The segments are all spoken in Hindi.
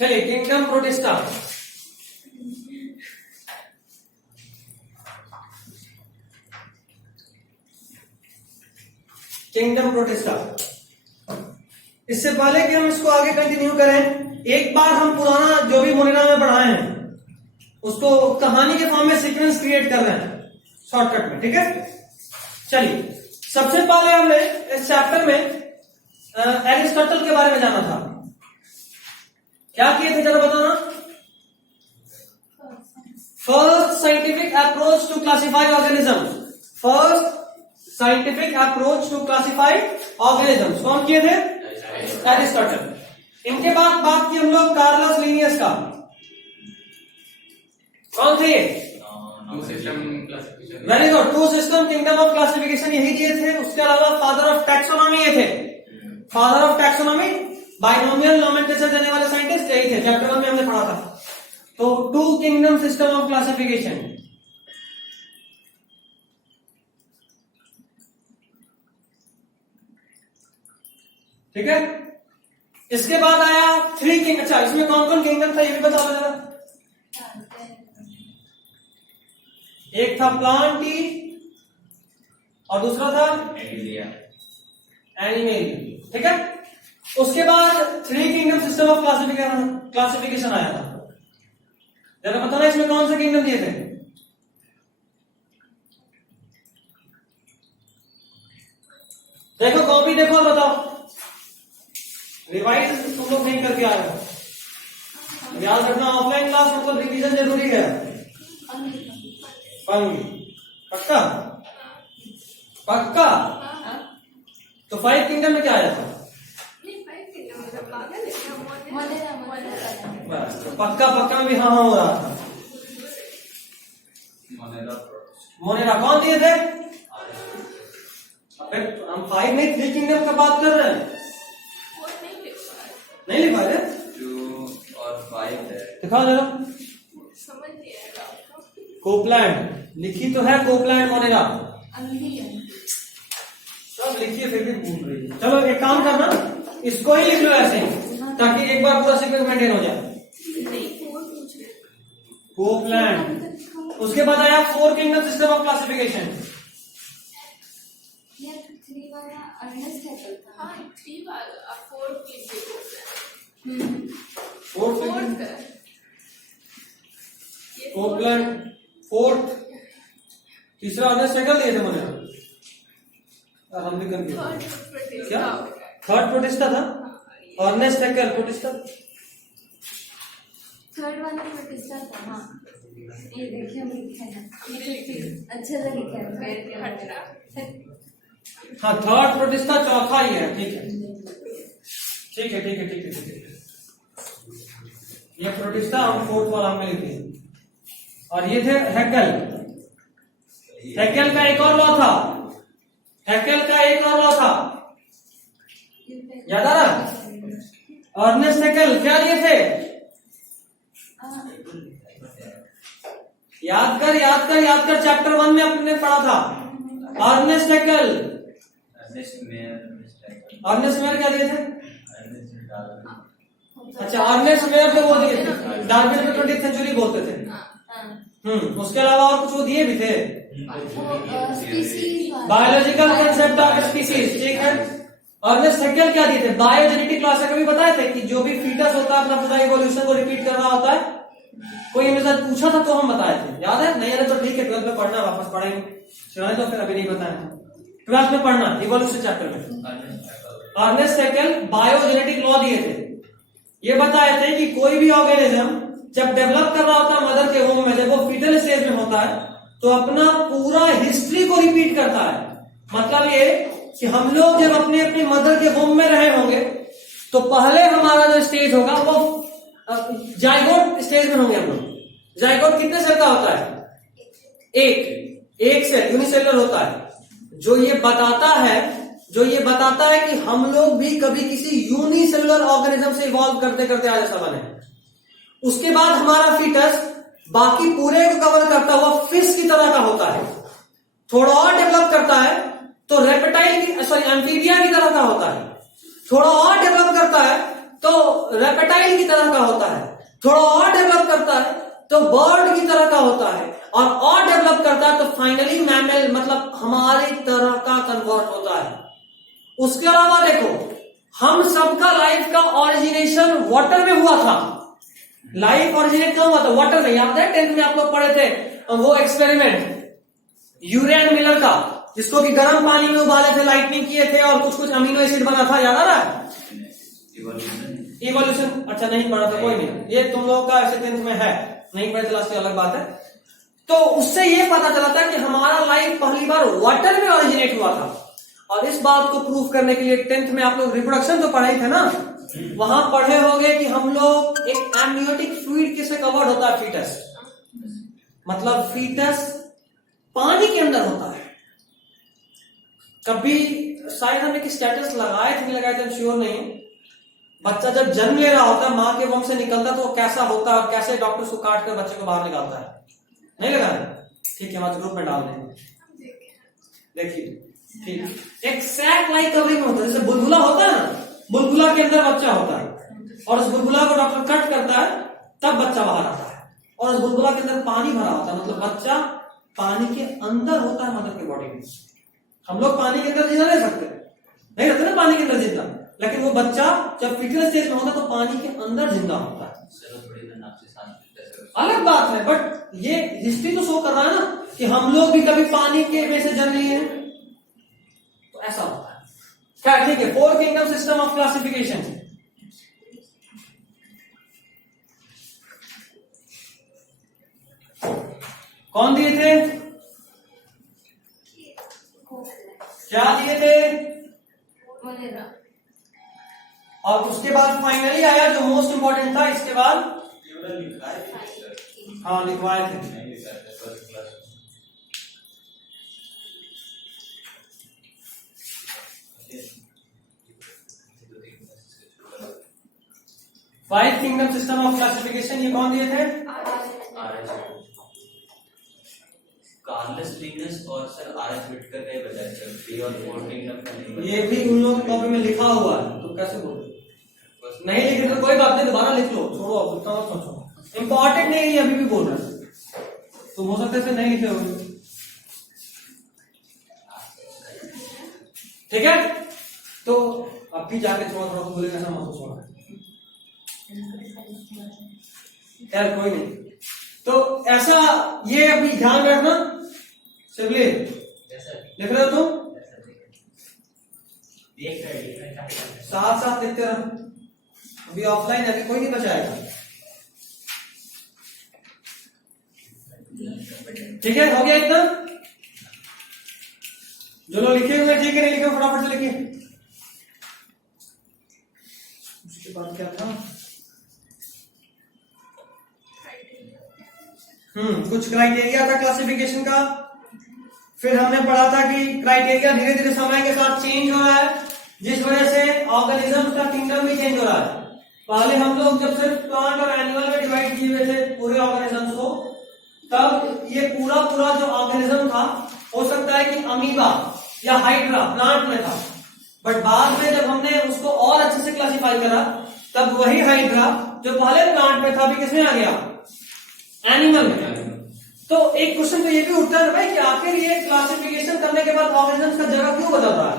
चलिए किंगडम प्रोटिस्टा। Kingdom protista. इससे पहले कि हम इसको आगे कंटिन्यू करें, एक बार हम पुराना जो भी मोनेरा में पढ़ाए हैं उसको कहानी के फॉर्म में सीक्वेंस क्रिएट कर रहे हैं शॉर्टकट में, ठीक है। चलिए सबसे पहले हमने इस चैप्टर में एरिस्टोटल के बारे में जाना था। क्या किए थे जरा बताना। First scientific approach to classify organism, first scientific approach to classify organism कौन किए थे? एरिस्टोटल। इनके बाद बात की हम लोग कार्लस लिनियस का। कौन थे? Very good. Two system kingdom of classification यही दिए थे। उसके अलावा फादर ऑफ टैक्सोनॉमी ये थे। Father of taxonomy binomial nomenclature देने वाले साइंटिस्ट यही थे। चैप्टर 1 में हमने पढ़ा था। तो two kingdom system of classification, ठीक है। इसके बाद आया थ्री किंग। अच्छा इसमें कौन कौन किंगडम था ये भी बताओ जरा। एक था प्लांटी और दूसरा था एनिमेलिया, ठीक है। उसके बाद three kingdom system of classification आया था। जरा बताना इसमें कौन से किंगडम दिए थे? देखो कॉपी देखो और बताओ। रिवाइज तुम लोग नहीं करके आए हो। याद रखना ऑफलाइन क्लास मतलब रिवीजन जरूरी है। फंगी पक्का पक्का। तो 5 किंगडम में क्या आया था? बस तो पक्का पक्का में भी हाँ हाँ हो रहा था। मोनेरा कौन दिए थे? हम 5 नहीं 3 किंगडम का बात कर रहे हैं। नहीं लिखा है? 2 और 5 है। दिखाओ जरा। समझ नहीं आएगा आपको। कोपलैंड लिखी तो है, कोपलैंड मोनेरा सब लिखिए फिर भी भूल रही है। चलो एक काम करना, इसको ही लिख लो ऐसे ही ताकि एक बार पूरा सीक्वेंस मेंटेन हो जाए। कोपलैंड। उसके बाद आया 4 kingdom system of classification. Copeland fourth. तीसरा अर्नेस्ट हैकेल दिए थे मैंने। हम भी कंफ्यूज क्या? थर्ड प्रोटिस्टा था। Ernest Haeckel Protista. थर्ड वाला प्रोटिस्टा था। हाँ ये देखिए हम लिखे हैं अच्छे से लिखे हैं। हाँ थर्ड प्रोटिस्टा चौथा ही है, ठीक है ठीक है ठीक है ठीक है ठीक है। ये प्रोटिस्टा हम फोर्थ वाला हमने लिखे और ये थे हैकेल। हैकेल का एक और लॉ था। हैकेल का एक और लॉ था, याद आ रहा? अर्नेस्ट हैकेल क्या दिए थे? याद कर याद कर याद कर। चैप्टर 1 में अपने पढ़ा था। Ernest Hückel. अर्नेस्ट मेयर क्या दिए थे? अच्छा अर्नेस्ट मेयर तो वो दिए थे, डार्विन में 20th सेंचुरी बोलते थे। उसके अलावा और कुछ वो दिए भी थे। बायोलॉजिकल कंसेप्ट ऑफ स्पीसीज, ठीक है। अर्नेस्ट हैकेल क्या दिए थे? बायोजेनेटिक लॉ से कभी बताए थे कि जो भी फीटस होता है अपना पूरा इवोल्यूशन को रिपीट कर रहा होता है। कोई मेरे साथ पूछा था तो हम बताए थे, याद है? नहीं है तो ठीक है 12th में पढ़ना, वापस पढ़ेंगे। सुनाए तो फिर अभी नहीं बताया। 12th में पढ़ना इवोल्यूशन चैप्टर में। अर्नेस्ट हैकेल बायोजेनेटिक लॉ दिए थे। ये बताए थे कि कोई भी ऑर्गेनिज्म जब डेवलप कर रहा होता है मदर के होम में, जब वो फीटल स्टेज में होता है तो अपना पूरा हिस्ट्री को रिपीट करता है। मतलब ये कि हम लोग जब अपने अपनी मदर के होम में रहे होंगे तो पहले हमारा जो स्टेज होगा वो जाइगोट स्टेज में होंगे हम लोग। जाइगोट कितने सेल का होता है? एक सेल यूनिसेलुलर होता है। जो ये बताता है कि हम लोग भी कभी किसी यूनिसेलुलर ऑर्गेनिज्म से इवॉल्व करते करते आज ऐसा बने। उसके बाद हमारा फीटस बाकी पूरे को कवर करता हुआ फिश की तरह का होता है। थोड़ा और डेवलप करता है तो रेप्टाइल की एम्फीबिया की तरह का होता है। थोड़ा और डेवलप करता है तो तो रेप्टाइल की तरह का होता है, थोड़ा और डेवलप करता है तो बर्ड की तरह का होता है, और डेवलप करता है तो फाइनली मैमल मतलब हमारी तरह का कन्वर्ट होता है। उसके अलावा देखो, हम सबका लाइफ का ओरिजिनेशन वाटर में हुआ था। लाइफ ओरिजिनेट कहां हुआ था? वाटर में। याद है 10th में आप लोग पढ़े थे वो एक्सपेरिमेंट यूरे एंड मिलर का, जिसको कि गर्म पानी में उबाले थे, लाइटनिंग किए थे और कुछ कुछ अमीनो एसिड बना था, याद आ रहा है? इवोल्यूशन। अच्छा नहीं पढ़ा था, कोई नहीं, ये तुम लोगों का ऐसे 10th में है, नहीं पढ़े क्लास की अलग बात है। तो उससे ये पता चला था कि हमारा लाइफ पहली बार वाटर में ओरिजिनेट हुआ था। और इस बात को प्रूव करने के लिए 10th में आप लोग रिप्रोडक्शन तो पढ़े थे ना, वहां पढ़े होंगे कि हम लोग एक एमनियोटिक फ्लूइड किससे कवर्ड होता है? फीटस। मतलब फीटस पानी के अंदर होता है। कभी शायद हमने कि स्टेटस लगाए थे, नहीं लगाए थे, श्योर नहीं। बच्चा जब जन्म ले रहा होता है, माँ के वंश से निकलता तो वो कैसा होता है और कैसे डॉक्टर उसको काट कर बच्चे को बाहर निकालता है, नहीं लगा? ठीक है, हमारे ग्रुप में डाल देंगे, देखिए। ठीक, एक सैक लाइक कवरिंग होता है, जैसे बुलबुला होता है ना, बुलबुला के अंदर बच्चा होता है और उस बुलबुला को डॉक्टर कट करता है तब बच्चा बाहर आता है। और उस बुलबुला के अंदर पानी भरा होता है, मतलब बच्चा पानी के अंदर होता है मदर की बॉडी में। हम लोग पानी के अंदर जिंदा रह सकते नहीं रहते ना, पानी के अंदर जिंदा, लेकिन वो बच्चा जब फिटनेस स्टेज में होता है तो पानी के अंदर जिंदा होता है। अलग बात है, बट ये हिस्ट्री तो शो कर रहा है ना कि हम लोग भी कभी पानी के में से जन्म लिए हैं, तो ऐसा होता है। क्या? ठीक है, 4 किंगडम सिस्टम ऑफ क्लासिफिकेशन। कौन दिए थे? क्या दिए थे? और उसके बाद फाइनली आया जो मोस्ट इंपॉर्टेंट था, इसके बाद हाँ लिखवाए थे। Five kingdom system of classification, ये कौन दिए थे? कार्लस लिनस और सर आर.एच. विटकर का ही बताया सर, 3 और 4 किंगडम का नहीं बताया। ये भी उन लोगों की कॉपी में लिखा हुआ है, तो कैसे बोलो? नहीं लिखे तो कोई बात नहीं, दोबारा लिख लो, छोड़ो अब उतना मत सोचो, इंपॉर्टेंट नहीं है, ये अभी भी बोल रहा है, तो हो सकता है नहीं लिखे होंगे। ठीक है, तो अब भी जाके थोड़ा थोड़ा बोलेंगे, ऐसा महसूस हो रहा है। यार कोई नहीं, तो ऐसा ये अभी ध्यान रखना। सिवली लिख रहे हो तुम? साथ साथ लिखते रहो, अभी ऑफलाइन अभी कोई नहीं बचाएगा। ठीक है, हो गया इतना? जो लोग लिखे हुए ठीक है, नहीं लिखे हुए फटाफट से लिखिए। उसके बाद क्या था? कुछ क्राइटेरिया था क्लासिफिकेशन का। फिर हमने पढ़ा था कि क्राइटेरिया धीरे धीरे समय के साथ चेंज हो रहा है, जिस वजह से ऑर्गेनिज्म का किंगडम भी चेंज हो रहा है। पहले हम लोग जब सिर्फ प्लांट और एनिमल में डिवाइड किए हुए थे पूरे ऑर्गेनिजम्स को, तब ये पूरा पूरा जो ऑर्गेनिज्म था, हो सकता है कि अमीबा या हाइड्रा प्लांट में था, बट बाद में जब हमने उसको और अच्छे से क्लासिफाई करा, तब वही हाइड्रा जो पहले प्लांट में था भी किसमें आ गया? एनिमल में। तो एक क्वेश्चन तो ये भी उठता है भाई कि आखिर ये क्लासिफिकेशन करने के बाद ऑर्गेनिजम्स का जगह क्यों बदल रहा है?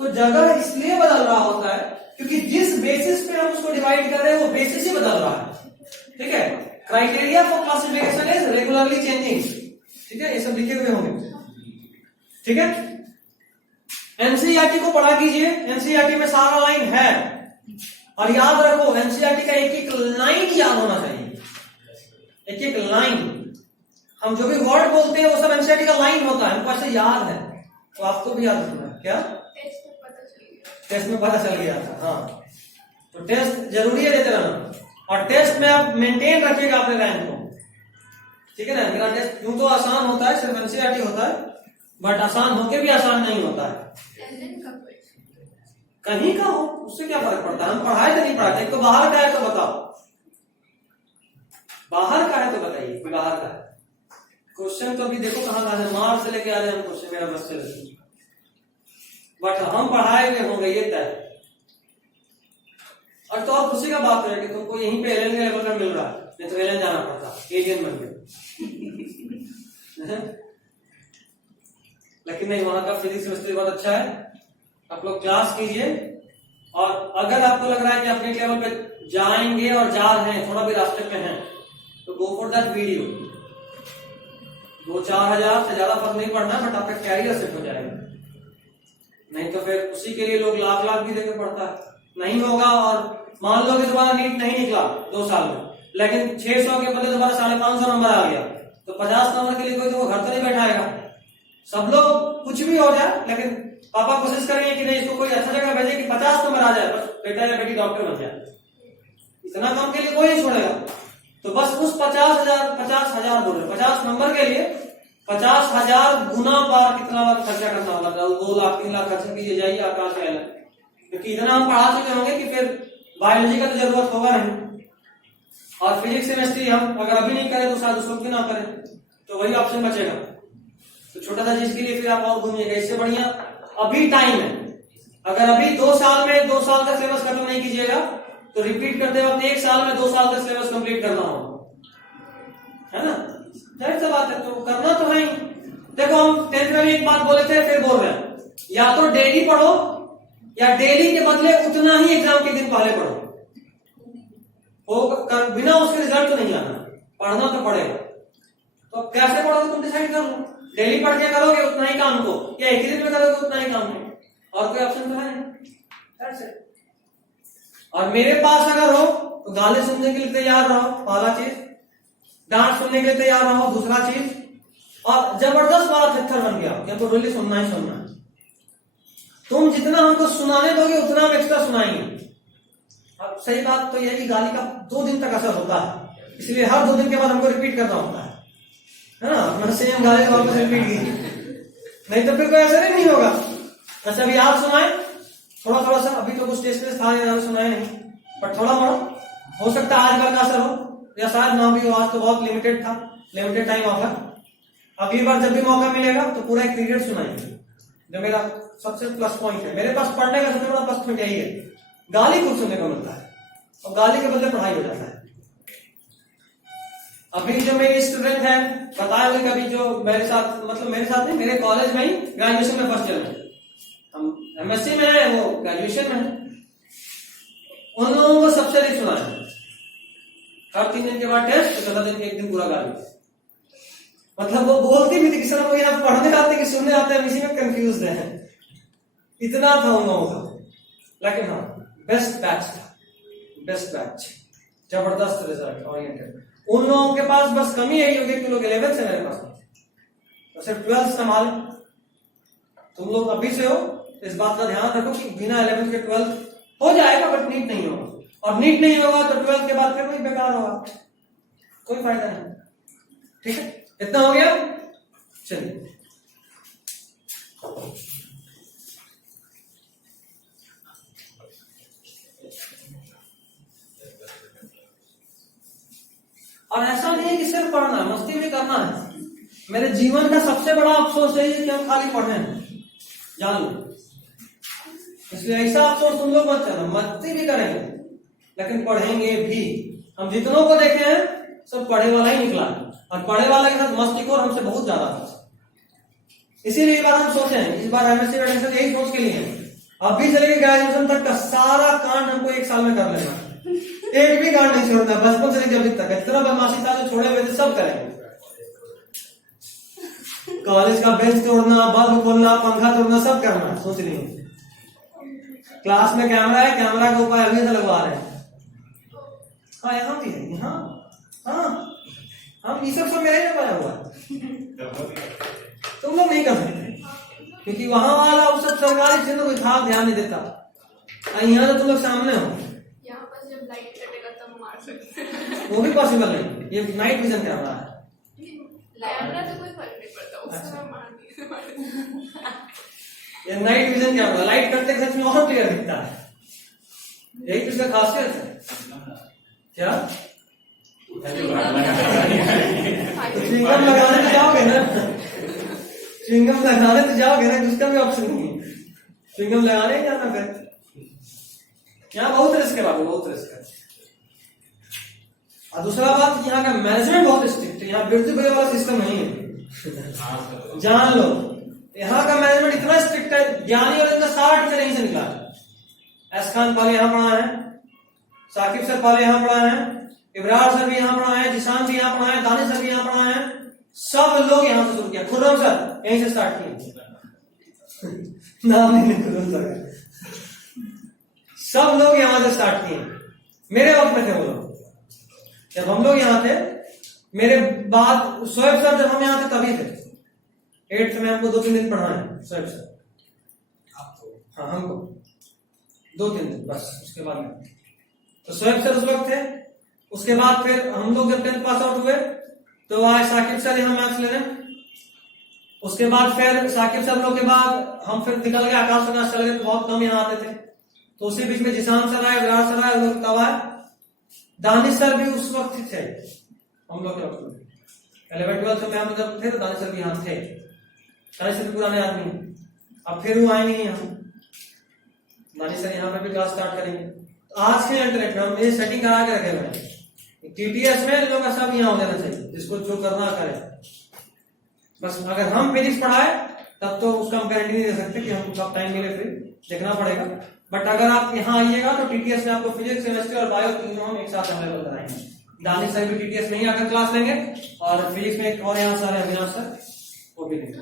तो जगह इसलिए बदल रहा होता है क्योंकि जिस बेसिस पे हम उसको डिवाइड कर रहे हैं वो बेसिस ही बदल रहा है। ठीक है, criteria for classification is regularly changing. ठीक है, ये सब लिखे हुए होंगे। ठीक है, एनसीईआरटी को पढ़ा कीजिए, एनसीईआरटी में सारा लाइन है, और याद रखो एनसीईआरटी का एक एक लाइन याद होना चाहिए, एक एक लाइन। हम जो भी वर्ड बोलते हैं वो सब एनसीईआरटी का लाइन होता है, हमको ऐसे याद है, तो आपको भी याद रखना है। क्या टेस्ट में पता चल गया था? हाँ, तो टेस्ट जरूरी है देते रहना, और टेस्ट में आप मेंटेन रखिएगा अपने रैंक को। ठीक है ना, मेरा टेस्ट यूं तो आसान होता है, सिर्फ एनसीईआरटी होता है, बट आसान होके भी आसान नहीं होता है। कहीं का हो उससे क्या फर्क पड़ता है, हम पढ़ाए तो नहीं पढ़ाते। एक तो बाहर का है तो बताओ, बाहर का है तो बताइए, बाहर का है। क्वेश्चन तो अभी देखो कहां का है, मार्च से लेके आ रहे हैं क्वेश्चन, मेरा बस चल, बट हम पढ़ाए हुए होंगे ये तय। और तो और खुशी का बात है कि तुमको यहीं पे एलन के लेवल पर मिल रहा है, नहीं तो एलन जाना पड़ता, एलियन बन गया। लेकिन नहीं, वहां का फिजिक्स केमिस्ट्री बहुत अच्छा है, आप लोग क्लास कीजिए। और अगर आपको लग रहा है कि अपने लेवल पे जाएंगे और जा रहे हैं, थोड़ा भी रास्ते पे हैं, तो गो फॉर दैट वीडियो। 2-4 हजार से ज्यादा फर्क नहीं पड़ना, बट आपका कैरियर सेट हो जाएगा। नहीं तो फिर उसी के लिए लोग लाख लाख भी देकर पड़ता है, नहीं होगा। और मान लो कि दोबारा नीट नहीं निकला 2 साल में, लेकिन 600 के बदले दोबारा 550 नंबर आ गया, तो 50 नंबर के लिए कोई तो घर तो नहीं बैठाएगा। सब लोग कुछ भी हो जाए, लेकिन पापा कोशिश करेंगे कि नहीं, इसको कोई अच्छा जगह भेजे कि 50 नंबर आ जाए, बस बेटा या बेटी डॉक्टर बन जाए। इतना काम के लिए कोई नहीं छोड़ेगा। तो बस उस 50 हजार बोल रहे 50 नंबर के लिए 50,000 गुना बार कितना बार खर्चा करना होगा। 2 लाख 3 लाख खर्चा कीजिए, जाइए आकाश में, क्योंकि इतना हम पढ़ा चुके होंगे कि फिर बायोलॉजी का तो जरूरत होगा नहीं। और फिजिक्स केमिस्ट्री हम अगर अभी नहीं करें तो शायद उस वक्त भी ना करें, तो वही ऑप्शन बचेगा। तो छोटा सा चीज के लिए फिर आप और घूमिएगा, इससे बढ़िया अभी टाइम है। अगर अभी 2 साल में 2 साल का सिलेबस खत्म नहीं कीजिएगा, तो रिपीट करते वक्त 1 साल में 2 साल का सिलेबस कंप्लीट करना होगा, है ना? जाहिर सा बात है, तो करना तो है ही। देखो हम 10th में एक बात बोले थे, फिर बोल रहे हैं, या तो डेली पढ़ो, या डेली के बदले उतना ही एग्जाम के दिन पहले पढ़ो। बिना उसके रिजल्ट तो नहीं आना, पढ़ना तो पड़ेगा। तो कैसे पढ़ोगे तुम डिसाइड कर लो। डेली पढ़ के करोगे उतना ही काम को, या एक ही दिन में करोगे उतना ही काम को, और कोई ऑप्शन तो है नहीं। और मेरे पास अगर हो तो गाली सुनने के लिए तैयार रहो, पहला चीज। डांट सुनने के लिए तैयार रहो, दूसरा चीज। और जबरदस्त वाला थित्थर बन गया, हमको रोली सुनना ही सुनना है। तुम जितना हमको सुनाने दोगे उतना हम एक्स्ट्रा सुनाएंगे। अब सही बात तो यह कि गाली का 2 दिन तक असर होता है, इसलिए हर 2 दिन के बाद हमको रिपीट करना होता है ना? अपना सेम गाली वापस रिपीट की, नहीं तो फिर कोई असर ही नहीं होगा। अच्छा अभी आप सुनाए थोड़ा थोड़ा सा, अभी तो कुछ टेस्ट था, सुनाए नहीं, पर थोड़ा बड़ा हो सकता है आज भर का असर हो, या शायद ना भी हो। आज तो बहुत लिमिटेड था, लिमिटेड टाइम ऑफर। अगली बार जब भी मौका मिलेगा तो पूरा एक पीरियड सुनाएंगे, जो मेरा सबसे प्लस पॉइंट है। मेरे पास पढ़ने का सबसे बड़ा प्लस पॉइंट यही है, गाली खूब सुनने को मिलता है, और गाली के बदले पढ़ाई हो जाता है। अभी जो मेरे स्टूडेंट हैं, बताया हुए कभी जो मेरे साथ, मतलब मेरे साथ नहीं, मेरे कॉलेज में ही ग्रेजुएशन में फर्स्ट ईयर में, हम एमएससी में है, वो ग्रेजुएशन में है, उन लोगों को सबसे नहीं सुना है। हर 3 दिन के बाद टेस्ट, तो 14 दिन के 1 दिन पूरा गाली। मतलब वो बोलती भी थी कि सर वो यहाँ पढ़ने आते कि सुनने आते हैं, इसी में कंफ्यूज है। इतना था उन लोगों का। लेकिन हाँ, बेस्ट बैच था, बेस्ट बैच, जबरदस्त रिजल्ट ओरिएंटेड। उन लोगों के पास बस कमी यही होगी कि लोग 11th से मेरे पास, तो सिर्फ 12th संभाले। तुम लोग अभी से हो, इस बात का ध्यान रखो कि बिना 11th के 12th हो जाएगा, बट नीट नहीं होगा। और नीट नहीं होगा तो 12th के बाद फिर वही बेकार होगा, कोई फायदा नहीं। ठीक है, इतना हो गया। चलिए और ऐसा नहीं है कि सिर्फ पढ़ना है, मस्ती भी करना है। मेरे जीवन का सबसे बड़ा अफसोस यही है कि हम खाली पढ़े हैं, जान लो। इसलिए ऐसा अफसोस तुम लोग मत करना, मस्ती भी करेंगे लेकिन पढ़ेंगे भी। हम जितनों को देखे हैं सब पढ़े वाला ही निकला, और पढ़े वाला के साथ मस्तीखोर हमसे बहुत ज्यादा था। इसीलिए ये बात हम सोचे हैं, इस बार एमएससी एडमिशन यही सोच के लिए है, अभी से लेकर ग्रेजुएशन तक का सारा कांड हमको 1 साल में कर लेना, एक भी कांड नहीं छोड़ना, बचपन से लेकर अभी तक। इतना बदमाशी था जो छोड़े हुए थे सब करेंगे। कॉलेज का बेंच तोड़ना, बल्ब खोलना, पंखा तोड़ना, सब करना, सोच रही हूँ। क्लास में कैमरा है, कैमरा के ऊपर अभी से लगवा रहे हैं। हाँ यहाँ भी है, यहाँ हाँ हम ये सब मेरे में पाया हुआ है, तुम लोग नहीं कर सकते, क्योंकि वहां वाला वो सब सरकारी चीजों को खास ध्यान नहीं देता। यहाँ तो तुम लोग सामने हो, यहाँ पर जब लाइट कटेगा तब मार सकते हैं। वो भी पॉसिबल नहीं, ये नाइट विजन कैमरा है। कैमरा तो कोई फर्क नहीं पड़ता, उससे मार ये नाइट विजन कैमरा, लाइट करते सच में और क्लियर दिखता है, यही तो इसका खासियत है। क्या च्युइंगम लगाने तो जाओगे ना, च्युइंगम लगाने तो जाओगे ना, उसका भी ऑप्शन नहीं है, च्युइंगम लगाने ही जाना। फिर यहाँ बहुत रिस्क है बाबू, बहुत रिस्क है। और दूसरा बात, यहाँ का मैनेजमेंट बहुत स्ट्रिक्ट है, यहाँ बिरजू भाई वाला सिस्टम नहीं है, जान लो। यहाँ का मैनेजमेंट इतना स्ट्रिक्ट है, ज्ञानी और इनका सारा टीचर यहीं से निकला है। एस खान पहले यहाँ पढ़ा है, साकिब सर पहले यहाँ पढ़ा है, इब्रार सर भी यहाँ पढ़ा है, जिशान भी यहाँ पढ़ा है, दानिश सर भी यहाँ पढ़ा है, सब लोग यहाँ से शुरू किया। खुर्रम सर यहीं से स्टार्ट किए, नाम नहीं खुर्रम सर का, सब लोग यहाँ से स्टार्ट किए। मेरे वक्त में थे वो लोग, जब हम लोग यहाँ थे, मेरे बाद शोएब सर जब हम यहाँ थे तभी थे। 8th में हमको 2-3 दिन पढ़ाए शोएब सर, हाँ हमको 2-3 दिन बस, उसके बाद में तो शोएब सर उस वक्त थे। उसके बाद फिर हम लोग जब 10th पास आउट हुए तो आए साकिब सर यहाँ मैथ्स लेने। उसके बाद फिर साकिब सर लोग के बाद हम फिर निकल गए, आकाश प्रकाश चल गए, बहुत कम यहाँ आते थे। तो उसी बीच में जिशान सर आए, विराट सर आए, लोग तब आए। दानिश सर भी उस वक्त थे हम लोग के वक्त में, 11th-12th में हम जब थे तो दानिश सर भी यहाँ थे। दानिश सर पुराने आदमी, अब फिर वो आए नहीं यहाँ। दानिश सर यहाँ पे भी क्लास स्टार्ट करेंगे। तो आज के इंटरनेट में हम ये सेटिंग करा के रखे हुए हैं, टीटीएस में लोग सब यहाँ हो जाना चाहिए, जिसको जो करना करे। बस अगर हम फिजिक्स पढ़ाए तब तो उसका हम गारंटी नहीं दे सकते कि हमको कब टाइम मिले, फिर देखना पड़ेगा। बट अगर आप यहाँ आइएगा तो टीटीएस में आपको फिजिक्स, केमिस्ट्री और बायो तीनों हम एक साथ अवेलेबल कराएंगे। दानिश सर भी टीटीएस में ही आकर क्लास लेंगे, और फिजिक्स में एक और यहाँ सर है अविनाश सर, वो भी लेंगे।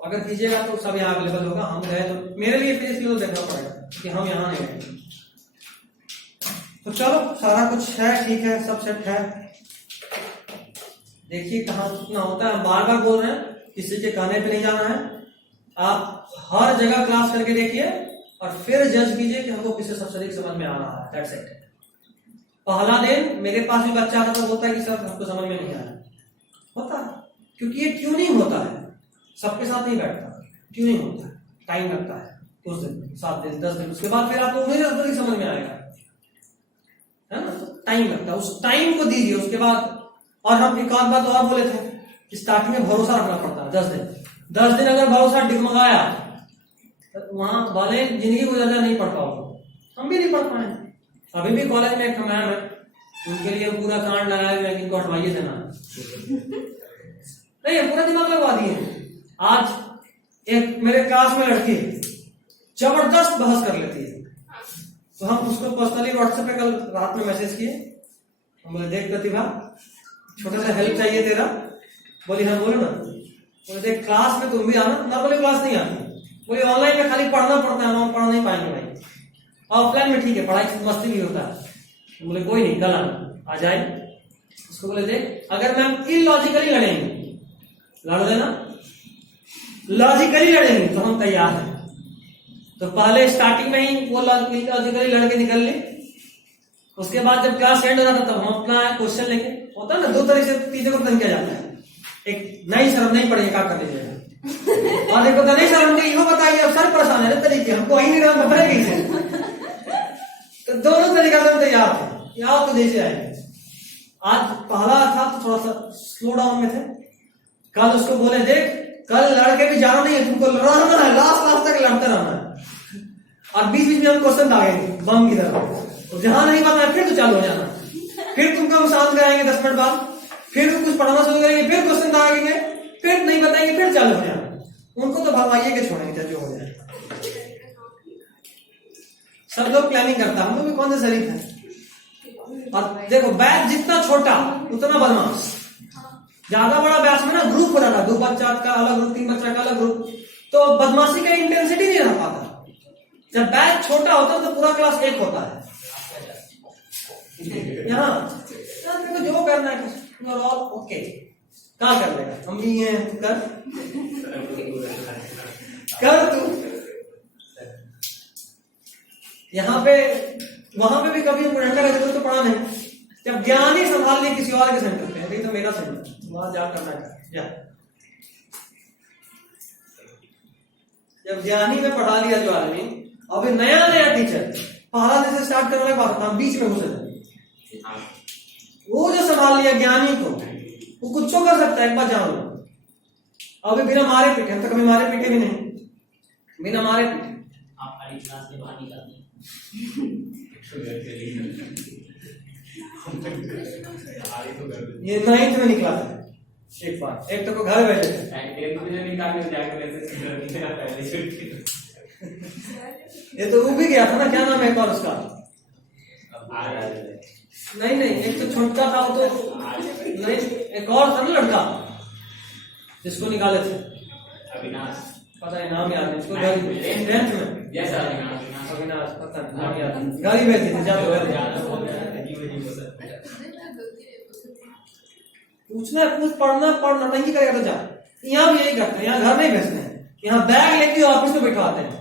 अगर कीजिएगा तो सब यहाँ अवेलेबल होगा। हम गए तो मेरे लिए फिजिक्स के लिए देखना पड़ेगा कि हम यहाँ नहीं गए। तो चलो सारा कुछ है, ठीक है, सब सेट है। देखिए कहाँ कितना होता है, बार बार बोल रहे हैं, किसी के कहने पे नहीं जाना है। आप हर जगह क्लास करके देखिए और फिर जज कीजिए कि हमको किससे सबसे अधिक समझ में आ रहा है। That's it. पहला दिन मेरे पास भी बच्चा आता तो बोलता है कि सर हमको समझ में नहीं आ रहा, होता है, क्योंकि ये ट्यूनिंग होता है, सबके साथ नहीं बैठता, ट्यूनिंग होता है, टाइम लगता है, कुछ दिन, 7 दिन 10 दिन, उसके बाद फिर आपको नहीं समझ में आएगा, है ना। टाइम लगता है, उस टाइम को दीजिए। उसके बाद और हम एक आध बात और बोले थे कि स्टार्टिंग में भरोसा रखना पड़ता है। 10 दिन अगर भरोसा डिगमगाया तो वहां वाले जिंदगी को ज्यादा नहीं पढ़ पाओगे, हम भी नहीं पढ़ पाए। अभी भी कॉलेज में एक मैम है, उनके लिए पूरा कांड लगाए हुए इनको हटवाइए देना नहीं, पूरा दिमाग लगवा दिए। आज एक मेरे क्लास में लड़की जबरदस्त बहस कर लेती है, तो हम उसको पर्सनली व्हाट्सएप पे कल रात में मैसेज किए, हम बोले देख प्रतिभा छोटा सा हेल्प चाहिए तेरा। बोली हाँ बोलो ना। बोले देख क्लास में तुम भी आना, नॉर्मली क्लास नहीं आती। बोले ऑनलाइन में खाली पढ़ना पड़ता है, हम पढ़ नहीं पाएंगे भाई, ऑफलाइन में ठीक है, पढ़ाई मस्ती भी होता है। बोले कोई नहीं, कल आना, आ जाए। उसको बोले देख अगर मैम इलॉजिकली लड़ेंगे, लड़ देना, लॉजिकली लड़ेंगे तो हम तैयार हैं। तो पहले स्टार्टिंग में ही वो लॉजिकली लड़के निकल ले, उसके बाद जब क्लास एंड हो जाता तब हम अपना क्वेश्चन लेके, होता है ना 2 तरीके से चीजों को पसंद किया जाता है। एक नहीं सर नहीं पढ़ेगा, क्या कर लीजिएगा, और एक होता नहीं सर हमको यो बताइए, अब सर परेशान है तरीके हमको वही नहीं रहा पड़ेगा। तो दोनों तरीका से हम तैयार थे, यहाँ तो जैसे आएंगे। आज पहला था तो थोड़ा सा स्लो डाउन में थे। कल उसको बोले देख कल लड़के भी जाना नहीं है, तुमको रहना है, लास्ट तक लड़ते रहना है। और बीच में हम क्वेश्चन दागेंगे बम की तरह, तो जहां नहीं पता है फिर तो चालू हो जाना, फिर तुमको हम शांत कराएंगे 10 मिनट बाद, फिर कुछ पढ़ाना शुरू करेंगे, फिर क्वेश्चन दागेंगे, फिर नहीं बताएंगे, फिर चालू हो जाना। उनको तो भगवाइए के छोड़ेंगे जो हो जाए। सब लोग प्लानिंग करता है, हम लोग भी कौन से शरीफ है। और देखो बैच जितना छोटा उतना बदमाश, ज्यादा बड़ा बैच में ना ग्रुप हो जाता है, 2 बच्चा का अलग ग्रुप, 3 बच्चा का अलग ग्रुप, तो बदमाशी का इंटेंसिटी नहीं रह पाता। जब बैच छोटा होता है तो पूरा क्लास एक होता है। यहाँ तो जो करना है ओके, क्या कर लेगा, हम भी ये कर तू यहाँ पे वहां पे भी कभी हम तो पढ़ा नहीं। जब ज्ञान ही संभाल लिया किसी और के सेंटर पे, अभी तो मेरा सेंटर वहां जा करना है। जब ज्ञानी में पढ़ा लिया जो आदमी, अभी नया टीचर पहला दिन से स्टार्ट करने का था, बीच में घुसे वो जो संभाल लिया ज्ञानी को, वो कुछ तो कर सकता है, एक बार जान लो। अभी बिना मारे पीटे, हम तो कभी मारे पीटे भी नहीं, बिना मारे पीटे आप खाली क्लास के बाहर निकालते हैं। ये 9th में निकला था एक बार, एक तो घर बैठे थे। ये तो वो भी गया था ना, क्या नाम है एक और उसका? नहीं नहीं, एक तो छोटा था वो तो नहीं, एक और था ना लड़का जिसको निकाले थे, पता है नाम याद है इसको, 10th में अविनाश, पता नहीं नाम याद है, गाड़ी में थे पूछना है, पूछ पढ़ना टंकी करेगा तो जा। यहाँ भी यही करते हैं, यहाँ घर नहीं भेजते हैं, यहाँ बैग लेके ऑफिस में बिठवाते हैं,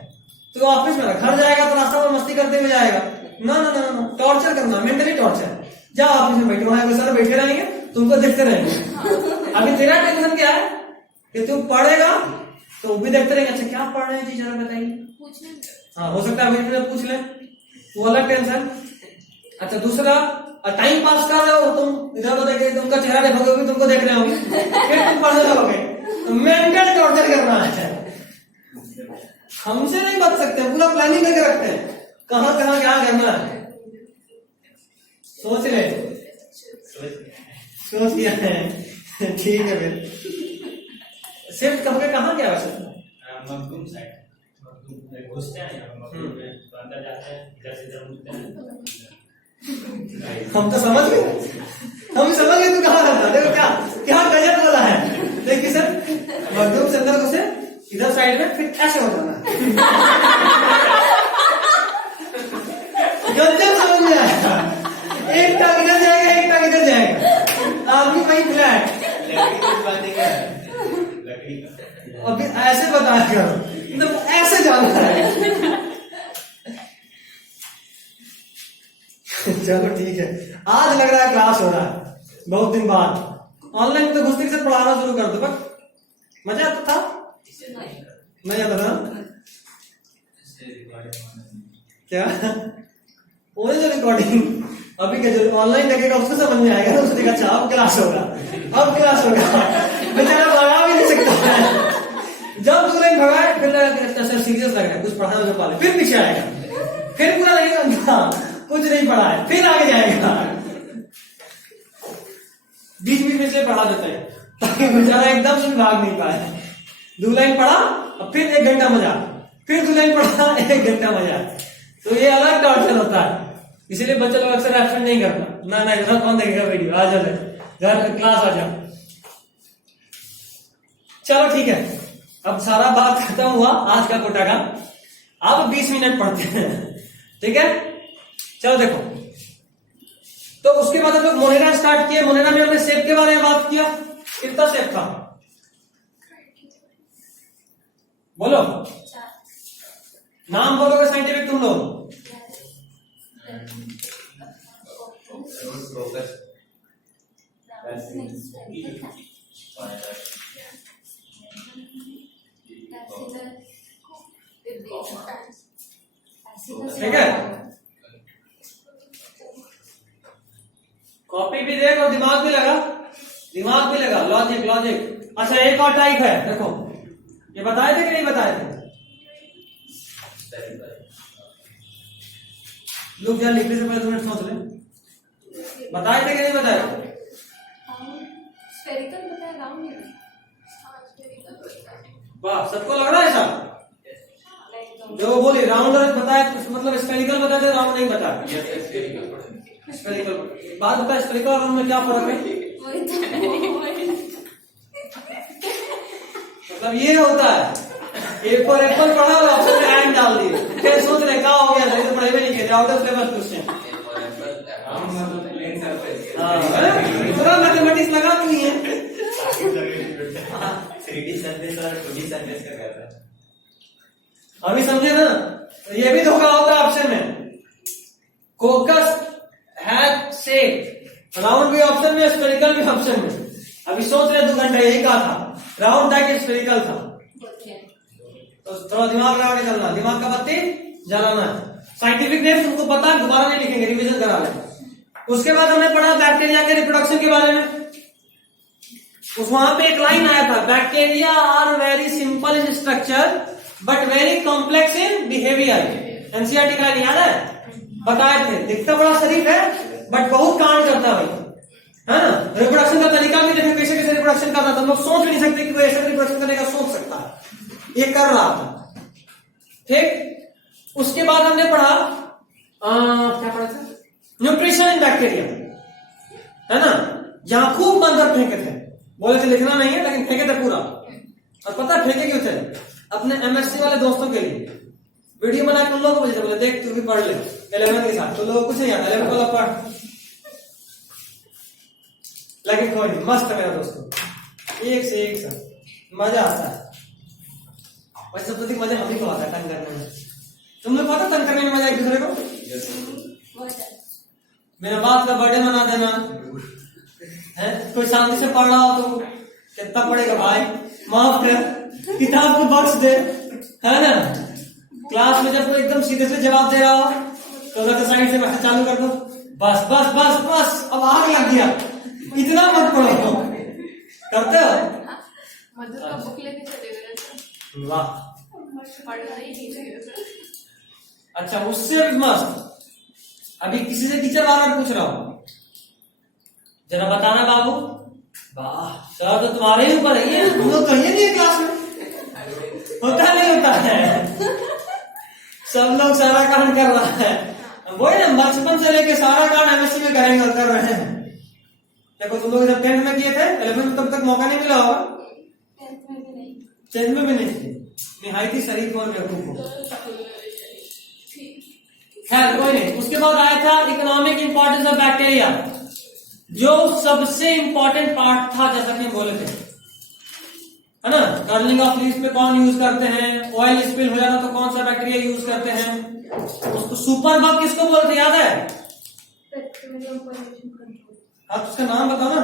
तो ऑफिस में घर जाएगा तो रास्ता में मस्ती करते हुए जाएगा, ना ना ना ना, टॉर्चर करना, मेंटली टॉर्चर। जा ऑफिस में बैठे, वहां सर बैठे रहेंगे, तुमको देखते रहेंगे। अभी तेरा टेंशन क्या है कि तू पढ़ेगा तो वो भी देखते रहेंगे, अच्छा क्या पढ़ रहे हैं जी जरा बताइए। हाँ हो सकता है अभी पूछ ले, वो अलग टेंशन। अच्छा दूसरा, टाइम पास कर रहे हो तुम, इधर उधर देखे तुमका चेहरा देखोगे, तुमको देख रहे होगे, फिर तुम पढ़ने लगोगे, तो मेंटल टॉर्चर करना है। हमसे नहीं बच सकते, पूरा प्लानिंग करके रखते हैं कहाँ कहाँ क्या करना है, सोच ले, सोच लिया है। ठीक है फिर शिफ्ट कब के कहाँ गया वैसे? मखदूम साइड घुसते हैं तो अंदर जाते हैं, इधर से इधर घुसते हैं। हम तो समझ गए, हम समझ गए तू कहाँ रहता। देखो क्या क्या गजब वाला है, देखिए सर मखदूम से अंदर घुसे, इधर साइड में, फिर ऐसे हो जाना है। गजब समझ में आया, एक टाक इधर जाएगा, एक टाक इधर जाएगा, आदमी वही फ्लैट। अभी ऐसे बताया करो, एकदम ऐसे जाना है। चलो ठीक है, आज लग रहा है क्लास हो रहा है बहुत दिन बाद। ऑनलाइन तो घुसते से पढ़ाना शुरू कर दो, बस मजा आता था, नहीं आता था क्या? वो जो रिकॉर्डिंग अभी का जो ऑनलाइन लगेगा उसको समझ में आएगा ना, उसको देखा अच्छा अब क्लास होगा, अब क्लास होगा, बेचारा भगा भी नहीं सकता है। जब दो लाइन भगाए फिर लगेगा सर सीरियस लग रहा है, कुछ पढ़ाना जो पाले, फिर पीछे आएगा, फिर पूरा लगेगा कुछ नहीं पढ़ा है, फिर आगे जाएगा। बीच बीच में से पढ़ा देते हैं ताकि बेचारा एकदम से भाग नहीं पाए। 2 लाइन पढ़ा, अब फिर 1 घंटा मजा, फिर 2 लाइन पढ़ा, 1 घंटा मजा, तो ये अलग टॉर्चर होता है। इसीलिए बच्चे लोग अक्सर एब्सेंट नहीं करता, ना ना इधर कौन देखेगा वीडियो, आ जाओ घर क्लास आ जाओ। चलो ठीक है, अब सारा बात खत्म हुआ आज का कोटा का, अब 20 मिनट पढ़ते हैं, ठीक है? चलो देखो, तो उसके बाद हम लोग मोनेरा स्टार्ट किए। मोनेरा में हमने शेप के बारे में बात किया, कितना शेप था बोलो, नाम बोलोगे साइंटिफिक तुम लोग? ठीक है, कॉपी भी देख और दिमाग भी लगा, दिमाग भी लगा, लॉजिक लॉजिक। अच्छा एक और टाइप है, देखो ये बताए थे कि नहीं बताए थे? लोग क्या लिखने से पहले 2 मिनट सोच ले, बताए थे कि नहीं बताए? स्फेरिकल बताया, राउंड नहीं। वाह, सबको लग रहा है ऐसा? जो बोली राउंड बताया मतलब स्फेरिकल बताए थे, राउंड नहीं बताया। स्फेरिकल बात होता है, स्फेरिकल और राउंड में क्या फर्क है? मतलब ये होता है, एक पर एप्पल पढ़ा और ऑप्शन में एंड डाल दिए, फिर सोच रहे क्या हो गया, तो पढ़े में नहीं किया, आउट ऑफ सिलेबस क्वेश्चन। पूरा मैथमेटिक्स लगा तो नहीं है, 3D सर्फेस और 2D सर्फेस का कर रहा है। अभी समझे ना? ये भी धोखा होता है ऑप्शन में, कोकस हैड शेप, राउंड भी ऑप्शन में, स्फेरिकल भी ऑप्शन में। अभी सोच रहे 2 घंटे यही कहा था, राउंड था कि स्फेरिकल था, तो थोड़ा दिमाग लगा के चलना, दिमाग का बत्ती जलाना है। साइंटिफिक नेम तुमको पता है, दोबारा नहीं लिखेंगे, रिवीजन करा लें। उसके बाद हमने पढ़ा बैक्टीरिया के रिप्रोडक्शन के बारे में, उस वहां पे एक लाइन आया था, bacteria are very simple in structure but very complex in behaviour. NCERT का याद है, बताए थे। दिखता बड़ा शरीफ है बट बहुत कांड करता है भाई, है ना। रिप्रोडक्शन का तरीका भी देखे कैसे कैसे रिप्रोडक्शन करता था, हम लोग सोच भी नहीं सकते कि कोई ऐसे रिप्रोडक्शन करने का सोच सकता है, ये कर रहा था। ठीक, उसके बाद हमने पढ़ा क्या पढ़ा था, न्यूट्रिशन इन बैक्टीरिया, है ना। जहां खूब मंत्र फेंके थे, बोले थे लिखना नहीं है लेकिन फेंके थे पूरा। और पता फेंके क्यों थे, अपने एमएससी वाले दोस्तों के लिए वीडियो बना के उन लोगों को भेजे, बोले देख तू भी पढ़ ले 11 के साथ, तो लोगों को कुछ नहीं आता 11 वाला पढ़, लेकिन कोई नहीं, मस्त है मेरा दोस्तों, एक से एक सब मजा आता है। वैसे सबसे अधिक मजा हम ही को आता है तंग करने में। तुम लोग पता तंग करने में मजा एक दूसरे को, मेरा बाप का बर्थडे मना देना है, कोई शांति से पढ़ रहा हो तो कितना पढ़ेगा भाई, माफ कर, किताब को बख्श दे, है ना। क्लास में जब कोई एकदम सीधे से जवाब दे रहा हो तो अगर साइड से मैसेज चालू कर दो, बस बस बस बस अब आग लग गया, इतना मत पढ़ो, करते हो। मधुर का बुक लेके चले गए, वाह, पढ़ना ही नहीं चाहिए। अच्छा, उससे भी मस्त। अभी किसी से टीचर बार बार पूछ रहा हूं, जरा बताना बाबू, वाह सर तो तुम्हारे ही ऊपर है, ये हम लोग कहिए नहीं क्लास में, होता नहीं होता है, सब लोग सारा काम कर रहा है। वही ना, बचपन से लेके सारा काम एमएससी में करेंगे और कर रहे हैं। देखो तुम लोग जब 10th में किए थे, 11th में तब तक मौका नहीं मिला होगा, 10th में भी नहीं थे, निहायती शरीफ और बेवकूफ। खैर कोई नहीं, उसके बाद आया था इकोनॉमिक इंपॉर्टेंस ऑफ बैक्टीरिया, जो सबसे इंपॉर्टेंट पार्ट था, जैसा कि बोले थे, है ना। कर्लिंग ऑफ लीव्स में कौन यूज करते हैं, ऑयल स्पिल हो जाता तो कौन सा बैक्टीरिया यूज करते हैं, उसको सुपर बग किसको बोलते हैं याद है, आप उसका नाम बताओ ना,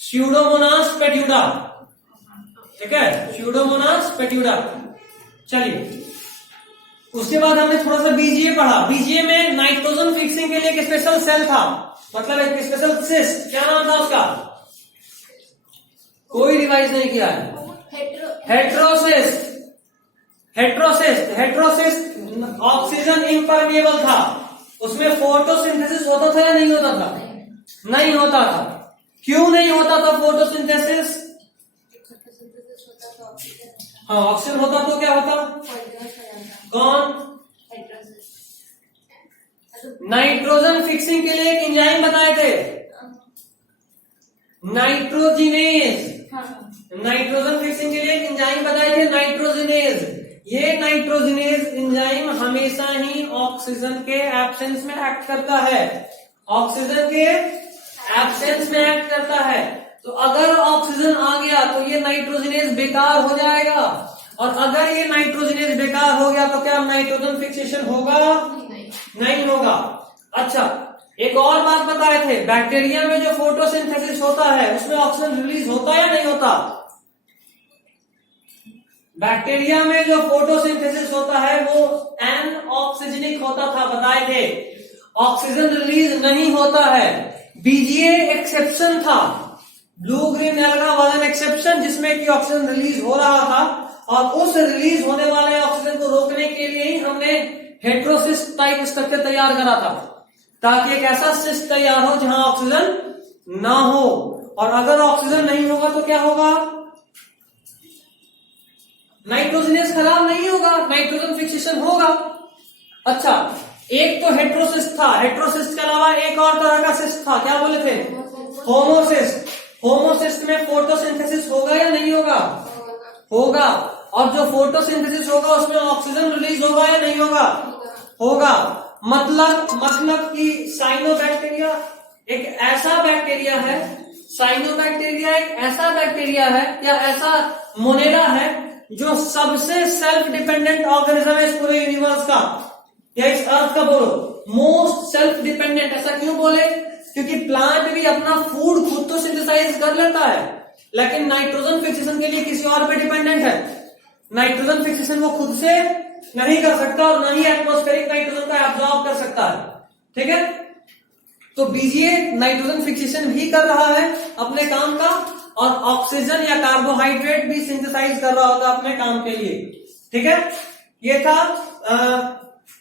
स्यूडोमोनास पेट्यूडा, ठीक है, स्यूडोमोनास पेट्यूडा। चलिए, उसके बाद हमने थोड़ा सा बीजीए पढ़ा। बीजीए में नाइट्रोजन फिक्सिंग के लिए एक स्पेशल सेल था, मतलब एक स्पेशल सिस्ट, क्या नाम था उसका, कोई रिवाइज नहीं किया है, heterocyst. Heterocyst, heterocyst oxygen impermeable था, उसमें फोटोसिंथेसिस होता था या नहीं होता था, नहीं होता था। क्यों नहीं होता था फोटोसिंथेसिस, हाँ ऑक्सीजन होता तो क्या होता, कौन, नाइट्रोजन फिक्सिंग के लिए एक एंजाइम बताए थे, नाइट्रोजिनेज, नाइट्रोजन फिक्सिंग के लिए एक एंजाइम बताए थे, नाइट्रोजिनेज। ये नाइट्रोजिनेज एंजाइम हमेशा ही ऑक्सीजन के एब्सेंस में एक्ट करता है, ऑक्सीजन के एब्सेंस में एक्ट करता है। तो अगर ऑक्सीजन आ गया तो ये नाइट्रोजिनेज बेकार हो जाएगा, और अगर ये नाइट्रोजिनेज बेकार हो गया तो क्या नाइट्रोजन फिक्सेशन होगा, नहीं होगा। अच्छा, एक और बात बताए थे, बैक्टीरिया में जो फोटोसिंथेसिस होता है उसमें ऑक्सीजन रिलीज होता है या नहीं होता, बैक्टीरिया में जो फोटोसिंथेसिस होता है वो एनऑक्सीजनिक होता था, बताए थे, ऑक्सीजन रिलीज नहीं होता है। बीजीए एक्सेप्शन था, blue green alga was an exception, जिसमें कि ऑक्सीजन रिलीज हो रहा था, और उस रिलीज होने वाले ऑक्सीजन को रोकने के लिए ही हमने हेट्रोसिस्ट टाइप स्ट्रक्चर तैयार करा था, ताकि एक ऐसा सिस्ट तैयार हो जहां ऑक्सीजन ना हो। और अगर ऑक्सीजन नहीं होगा तो क्या होगा, नाइट्रोजनेस खराब नहीं होगा, नाइट्रोजन फिक्सेशन होगा। अच्छा, एक तो हेट्रोसिस्ट था, हेट्रोसिस्ट के अलावा एक और तरह का सिस्ट था, क्या बोले थे, होमोसिस्ट। होमोसिस्ट में फोटोसिंथेसिस होगा या नहीं होगा, होगा। और जो फोटोसिंथेसिस होगा उसमें ऑक्सीजन रिलीज होगा या नहीं होगा, होगा। मतलब कि साइनोबैक्टीरिया एक ऐसा बैक्टीरिया है, साइनोबैक्टीरिया एक ऐसा बैक्टीरिया है या ऐसा मोनेडा है जो सबसे सेल्फ डिपेंडेंट ऑर्गेनिज्म है इस पूरे यूनिवर्स का, या इस अर्थ का बोलो, मोस्ट सेल्फ डिपेंडेंट। ऐसा क्यों बोले, क्योंकि प्लांट भी अपना फूड खुद तो सिंथेसाइज कर लेता है, लेकिन नाइट्रोजन फिक्सेशन के लिए किसी और पे डिपेंडेंट है। नाइट्रोजन फिक्सेशन वो खुद से नहीं कर सकता और न ही एटमॉस्फेरिक नाइट्रोजन का एब्जॉर्ब कर सकता है, ठीक है। तो बीजीए नाइट्रोजन फिक्सेशन भी कर रहा है अपने काम का, और ऑक्सीजन या कार्बोहाइड्रेट भी सिंथेसाइज कर रहा होता है अपने काम के लिए, ठीक है। ये था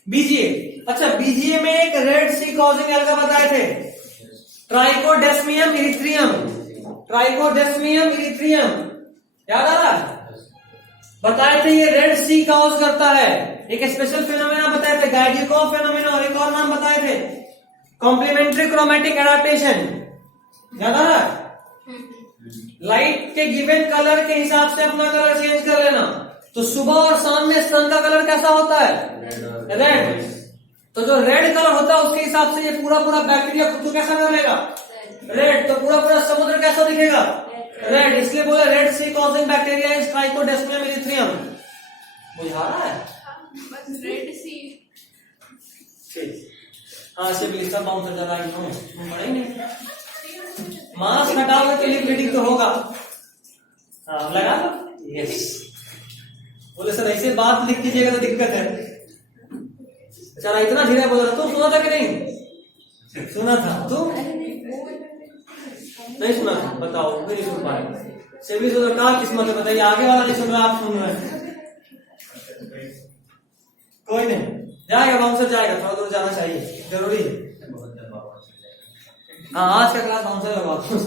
बीजीए। अच्छा, बीजीए में एक रेड सी कॉजिंग एल्गा बताए थे, ट्राइकोडेस्मियम इरिथ्रियम। ट्राइकोडेस्मियम इरिथ्रियम याद आ रहा है? बताए थे ये रेड सी कॉज करता है। एक स्पेशल फिनोमेना बताए थे, गाइडिकोव फिनोमेना, और एक और नाम बताए थे, कॉम्प्लीमेंट्री क्रोमेटिक एडाप्टेशन। याद आ रहा है? लाइट के गिवन कलर के हिसाब से अपना कलर चेंज कर लेना। तो सुबह और शाम में सन का कलर कैसा होता है? रेड। तो जो रेड कलर होता है उसके हिसाब से ये पूरा पूरा बैक्टीरिया खुद को कैसा कर लेगा? रेड। तो पूरा पूरा समुद्र कैसा दिखेगा? रेड। इसलिए बोले red sea causing bacteria is trichodesmium erythraeum. बुझा रहा है? बस रेड सी। हाँ, से भी इसका बाउंसर ज्यादा ही नहीं। मास्क हटाओगे तो लिक्विडिंग तो होगा। हाँ, लगा लो। यस। बोले सर ऐसे बात लिख कीजिएगा तो दिक्कत है। चला इतना धीरे बोल रहा, तू सुना था कि नहीं? सुना था तू? नहीं सुना था? बताओ, फिर नहीं सुन पाए। सेवी तो कहा किस्मत है, बताइए। आगे वाला नहीं सुन रहा, आप सुन रहे हैं। कोई नहीं, जाएगा बाउंसर जाएगा, थोड़ा दूर जाना चाहिए, जरूरी है। हाँ, आज का क्लास बाउंसर लगा दो।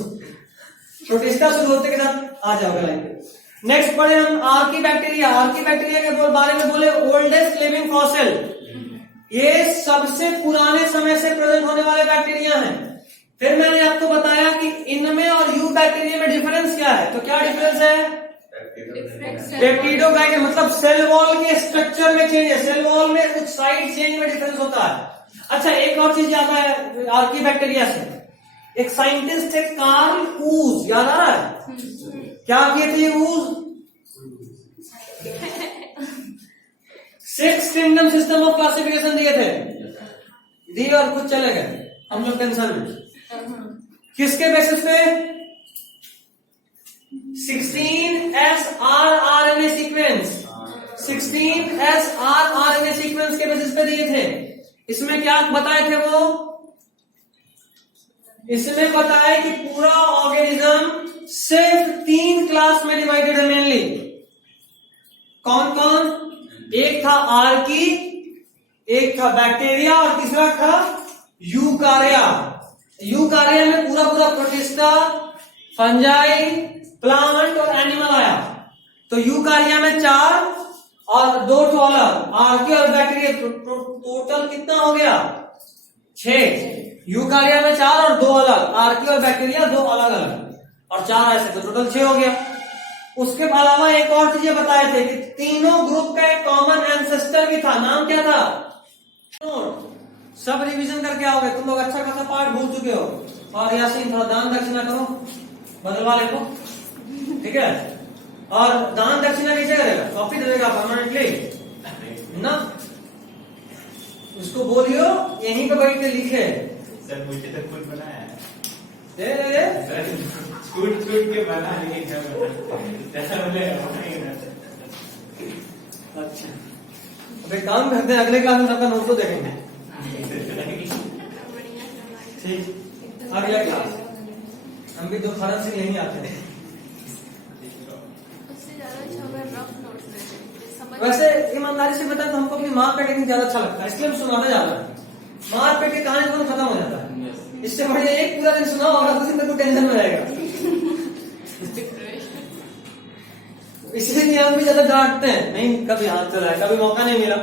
प्रोटिस्टा शुरू होते के साथ आ जाओगे लाइन पे। नेक्स्ट पढ़े हम आर्की बैक्टीरिया। आर्की बैक्टीरिया के बारे में बोले ओल्डेस्ट लिविंग फॉसिल। ये सबसे पुराने समय से प्रेजेंट होने वाले बैक्टीरिया हैं। फिर मैंने आपको बताया कि इनमें और यू बैक्टीरिया में डिफरेंस क्या है। तो क्या डिफरेंस है? पेप्टिडोग्लाइकन, मतलब सेल वॉल के स्ट्रक्चर में चेंज है, सेल वॉल में कुछ साइड चेंज में डिफरेंस होता है। अच्छा, एक और चीज याद है आर्की बैक्टीरिया से, एक साइंटिस्ट है कार्ल कूज, याद आ रहा है? क्या किए थे ये कूज? 6 किंगडम सिस्टम ऑफ क्लासिफिकेशन दिए थे, दिए और कुछ चले गए हम लोग टेंशन में। किसके बेसिस पे? 16S rRNA sequence, 16S rRNA sequence के बेसिस पे दिए थे। इसमें क्या बताए थे वो? इसमें बताया कि पूरा ऑर्गेनिज्म सिर्फ 3 क्लास में डिवाइडेड है मेनली। कौन कौन? एक था आर्की, एक था बैक्टीरिया और तीसरा था यूकार्या। यूकार्या में पूरा पूरा प्रोटिस्टा, फंजाई, प्लांट और एनिमल आया। तो यूकार्या में 4 और 2 अलग, आर्की और बैक्टीरिया, टोटल कितना हो गया? 6। यूकार्या में 4 और 2 अलग, आर्की और बैक्टीरिया 2 अलग अलग और 4 ऐसे, तो टोटल 6 हो गया। उसके अलावा एक और चीजें बताए थे कि तीनों ग्रुप का एक कॉमन एंसेस्टर भी था। नाम क्या था? सब रिवीजन करके आओगे तुम लोग, अच्छा खासा पार्ट भूल चुके हो। और यासीन थोड़ा दान दक्षिणा करो, बदलवा ले को, ठीक है? और दान दक्षिणा कैसे करेगा? कॉपी देगा परमानेंटली ना, उसको बोलियो यहीं पे बैठ के लिखे। सर मुझे तो खुद बनाया है। दे स्कूट के बना, लेकिन अच्छा, अब एक काम करते हैं, अगले क्लास में सबका नोट तो देखेंगे। ठीक, अगले क्लास हम भी 2 फरन से यहीं आते हैं। उससे ज्यादा अच्छा होगा रफ नोट्स में। वैसे ईमानदारी से बताएं तो हमको अपनी मार्क का टेक्निक ज्यादा अच्छा लगता है, इसलिए हम सुनाना ज्यादा है। मार्क पेट की कहानी तुरंत खत्म हो जाता है। इससे बढ़िया एक पूरा दिन सुनाओ और दूसरे दिन को टेंशन में रहेगा। इसलिए हम भी ज्यादा डांटते हैं, नहीं कभी हाथ चला है, कभी मौका नहीं मिला,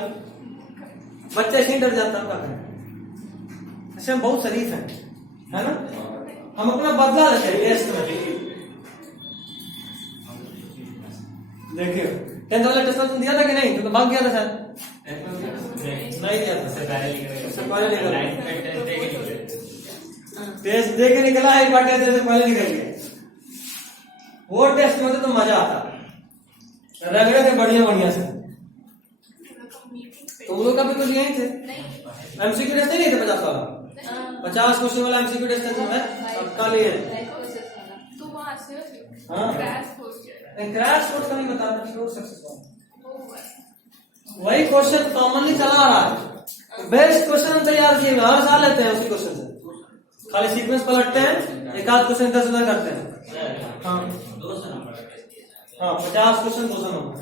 बच्चा ऐसे ही डर जाता है। ऐसे हम बहुत शरीफ है ना? हम अपना बदला लेते हैं टेस्ट में। देखिए 10th वाला टेस्ट तुम दिया था कि नहीं? तो भाग गया था शायद, नहीं दिया था। टेस्ट दे के निकला, एक बार टेस्ट से पहले निकल गया। वो टेस्ट में तो मजा आता, रगड़े थे बढ़िया बढ़िया से। तो वो लोग का भी कुछ यही थे, एमसीक्यू टेस्ट नहीं थे 50 वाला, 50 क्वेश्चन वाला एमसीक्यू टेस्ट है पक्का लिए। तो वहां से हाँ, क्रैश कोर्स किया, क्रैश कोर्स का नहीं बताता, श्योर सक्सेस वही क्वेश्चन कॉमनली चला आ रहा है। बेस्ट क्वेश्चन हम तैयार किए, हर साल लेते हैं उसी क्वेश्चन से, खाली सीक्वेंस पलटते हैं, एक आध क्वेश्चन इधर उधर करते हैं। हाँ 200 नंबर का टेस्ट किया। हाँ 50 क्वेश्चन 200 नंबर।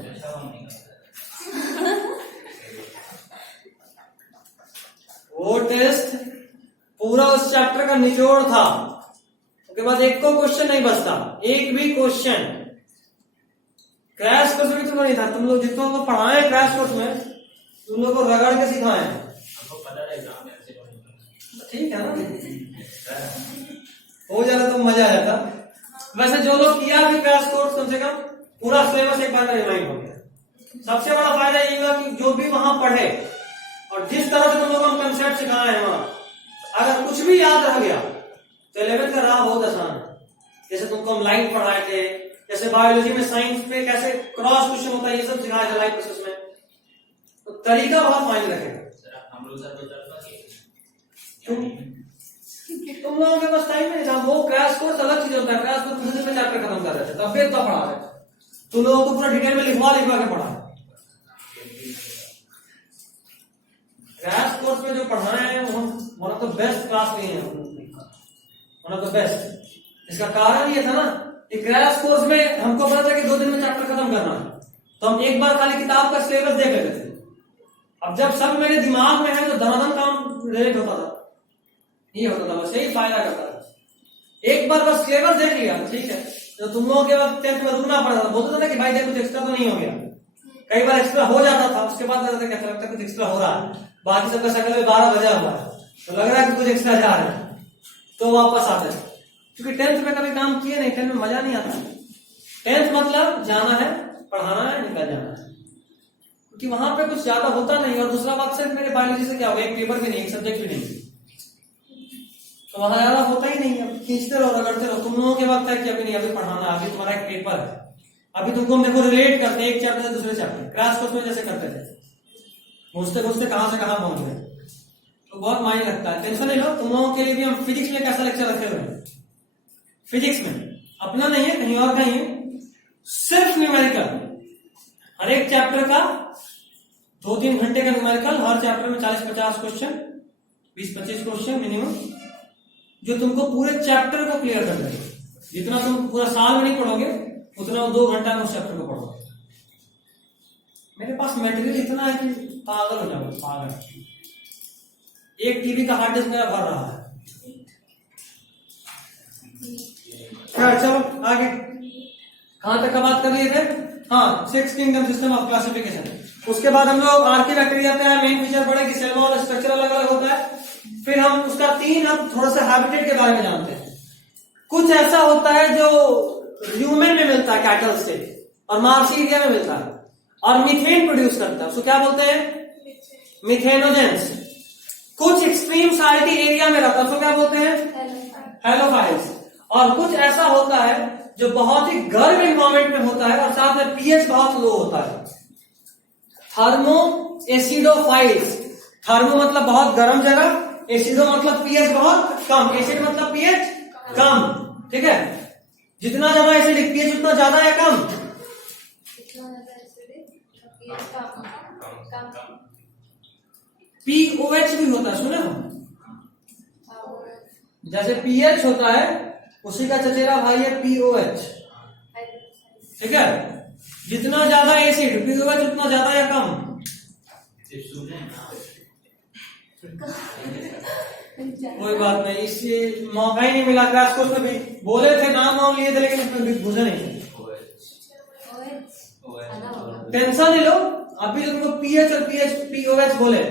वो टेस्ट पूरा उस चैप्टर का निचोड़ था, उसके बाद एक को क्वेश्चन नहीं बचता, एक भी क्वेश्चन। क्रैश कोर्स में भी तुम्हें नहीं था, तुम लोग जितना को पढ़ाए क्रैश कोर्स में तुम लोग को रगड़ के सिखाए। हमको पता था एग्जाम में ऐसे होने ठीक है ना, हो जाता तो मजा आ जाता। वैसे जो लोग किया भी क्रैश कोर्स, कम से कम पूरा सिलेबस एक बार में रिवाइंड हो गया। सबसे बड़ा फायदा ये हुआ कि जो भी वहां पढ़े और जिस तरह से तुम लोग हम कंसेप्ट सिखाए हैं वहां, अगर कुछ भी याद रह गया तो 11th का राह बहुत आसान है। जैसे तुमको हम लाइन पढ़ाए थे, जैसे बायोलॉजी में साइंस पे कैसे क्रॉस क्वेश्चन होता है, ये सब सिखाया था लाइव प्रोसेस में, तो तरीका बहुत मायने रखेगा। सर हम लोग सर को चलता तुम लोगों के पास टाइम नहीं था, वो क्रैश कोर्स अलग चीज होता है। क्रैश कोर्स दूसरे में चैप्टर खत्म कर रहे थे, तब भी तो पढ़ा रहे थे, तुम लोगों को पूरा डिटेल में लिखवा के पढ़ा। क्रैश कोर्स में जो पढ़ाए हैं वो one of the best class लिए हैं, वन ऑफ द बेस्ट। इसका कारण ये था ना कि क्रैश कोर्स में हमको पता था कि 2 दिन में चैप्टर खत्म करना है, तो हम एक बार खाली किताब का सिलेबस देख लेते थे। अब जब सब मेरे दिमाग में है तो धनाधन काम रिलेट होता था, ये होता था, बस यही फायदा करता था। एक बार बस सिलेबस देख लिया, ठीक है, तो तुम लोगों के बाद 10th में रुकना पड़ता था, बोलते थे ना कि भाई देख कुछ एक्स्ट्रा तो नहीं हो गया। कई बार एक्स्ट्रा हो जाता था, उसके बाद लगता था क्या लगता कुछ एक्स्ट्रा हो रहा है, बाकी सबका शकल में 12 बजा हुआ है, तो लग रहा है कि कुछ एक्स्ट्रा जा रहा है, तो वापस आते थे। क्योंकि 10th में कभी काम किए नहीं, 10th में मजा नहीं आता। 10th मतलब जाना है, पढ़ाना है, निकल जाना है, क्योंकि वहां पे कुछ ज्यादा होता नहीं। और दूसरा बात सिर्फ मेरे बायोलॉजी से क्या होगा, एक पेपर भी नहीं, एक सब्जेक्ट भी नहीं, तो वहां ज्यादा होता ही नहीं। अब खींचते रहो, रगड़ते रहो। तुम लोगों के वक्त है कि अभी नहीं, अभी पढ़ाना, अभी तुम्हारा एक पेपर है, अभी तुमको हम देखो रिलेट करते हैं एक चैप्टर से दूसरे चैप्टर, क्रैश कोर्स में जैसे करते थे, घुसते घुसते कहां से कहां पहुंच गए, तो बहुत मायने रखता है। टेंशन नहीं लो, तुम लोगों के लिए भी हम फिजिक्स में कैसा लेक्चर रखे हुए हैं। फिजिक्स में अपना नहीं है, कहीं और का ही है, सिर्फ न्यूमेरिकल। हर एक चैप्टर का 2-3 घंटे का न्यूमेरिकल, हर चैप्टर में 40-50 क्वेश्चन, 20-25 क्वेश्चन मिनिमम, जो तुमको पूरे चैप्टर को क्लियर कर देगा। जितना तुम पूरा साल में नहीं पढ़ोगे उतना 2 घंटा में उस चैप्टर को पढ़ोगे। मेरे पास मटेरियल इतना है कि पागल हो जाओगे, पागल। एक टीवी का हार्ड डिस्क मेरा भर रहा है। चलो आगे, कहां तक का बात कर लिए थे? हाँ, 6 किंगडम सिस्टम ऑफ क्लासिफिकेशन। उसके बाद हम लोग आर्किबैक्टीरिया पे हैं, मेन फीचर पढ़े कि सेल वॉल स्ट्रक्चर अलग अलग होता है। फिर हम उसका 3 हम थोड़ा सा हैबिटेट के बारे में जानते हैं। कुछ ऐसा होता है जो ह्यूमन में मिलता है कैटल से, और मार्सी एरिया में मिलता है, और मीथेन प्रोड्यूस करता है, उसको क्या बोलते हैं? मिथेनोजेंस। कुछ एक्सट्रीम सैलिनिटी एरिया में रहता है, उसको क्या बोलते हैं? हेलोफाइल्स। और कुछ ऐसा होता है जो बहुत ही गर्म एनवायरमेंट में होता है और साथ में पीएच बहुत लो होता है, थर्मो एसिडोफाइल्स। थर्मो मतलब बहुत गर्म जगह, एसिडो मतलब पीएच बहुत कम, एसिड मतलब पीएच कम, ठीक है। जितना ज्यादा एसिडिक पीएच उतना ज्यादा या कम? पीओएच भी होता है, सुने हो? जैसे पीएच होता है उसी का चचेरा भाई है पीओएच, ठीक है। जितना ज्यादा एसिड पीओएच उतना ज्यादा या कम? कोई बात नहीं, इससे मौका ही नहीं मिला। क्रैश कोर्स में भी बोले थे, नाम लिए थे, लेकिन इसमें घुसे नहीं। टेंशन नहीं लो, अभी जो तुमको पीएच और पीओएच बोले,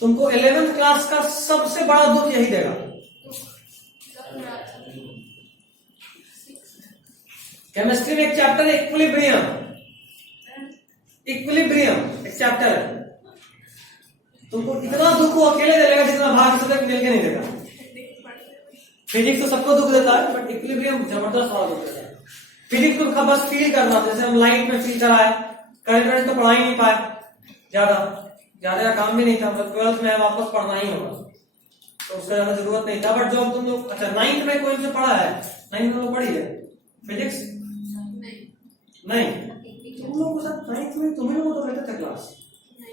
तुमको 11th क्लास का सबसे बड़ा दुख यही देगा। केमिस्ट्री में एक चैप्टर है इक्विलिब्रियम। इक्विलिब्रियम एक चैप्टर है, तुमको इतना दुख वो अकेले देगा जितना भाग सब्जेक्ट मिलके नहीं देगा। फिजिक्स तो सबको दुख देता है, बट इक्विलिब्रियम जबरदस्त वाला दुख देता है। फिजिक्स को बस फील करना, जैसे हम लाइट में फील कराए, करंट तो पढ़ा ही नहीं पाए, ज्यादा काम भी नहीं था, मतलब 12th में वापस पढ़ना ही होगा, तो उसका ज्यादा जरूरत नहीं था। बट जो तुम लोग, अच्छा 9th में कोई से पढ़ा है? 9th में पढ़ी है फिजिक्स? नहीं, तुम लोग को सब 9th में तुम्हें लोगों को लेते थे क्लास।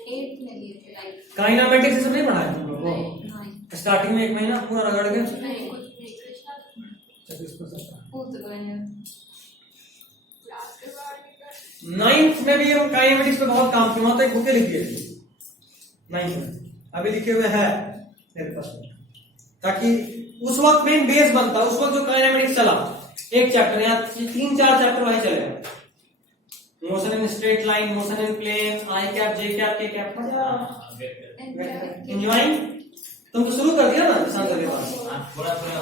8 में लिए थे, काइनेमेटिक्स सब नहीं पढ़ाया तुम लोग को? स्टार्टिंग में 1 महीना पूरा रगड़ के नहीं कुछ नहीं क्लास के बाद 9th में भी हम काइनेमेटिक्स पे बहुत काम किया, वहां तक बुकें लिखी है 9th में, अभी लिखे हुए है मेरे पास में, ताकि उस वक्त मेन बेस बनता, उस वक्त जो काइनेमेटिक्स चला एक चैप्टर, यहाँ 3-4 चैप्टर वही चलेगा, motion in straight line, motion in plane, i cap, j cap, k cap, enjoying. तुम तो शुरू कर दिया ना शांत के बाद, थोड़ा थोड़ा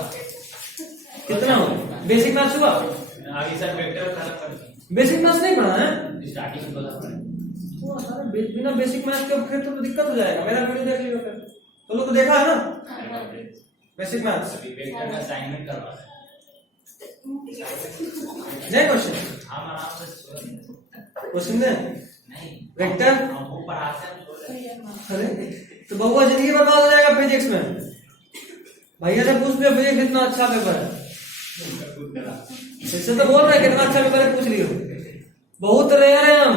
कितना हो बेसिक मैथ्स हुआ, आगे सर वेक्टर खत्म कर दिए, बेसिक मैथ्स नहीं पढ़ा है स्टार्टिंग में बोला था। वो सारा बिना बेसिक मैथ्स के फिर तो दिक्कत हो जाएगा। मेरा वीडियो देख लियो फिर, तो लोग तो देखा है ना बेसिक मैथ्स। अभी वेक्टर का असाइनमेंट करवा रहे जय क्वेश्चन, हम आराम से क्वेश्चन दे नहीं वेक्टर, हम वो पढ़ाते हैं छोड़ रहे अरे तो बउआ जिंदगी बर्बाद हो जाएगा फिजिक्स में। भैया से पूछ लियो फिजिक्स कितना अच्छा पेपर है, इससे तो बोल रहे कितना अच्छा पेपर है, पूछ लियो। बहुत रेयर है, हम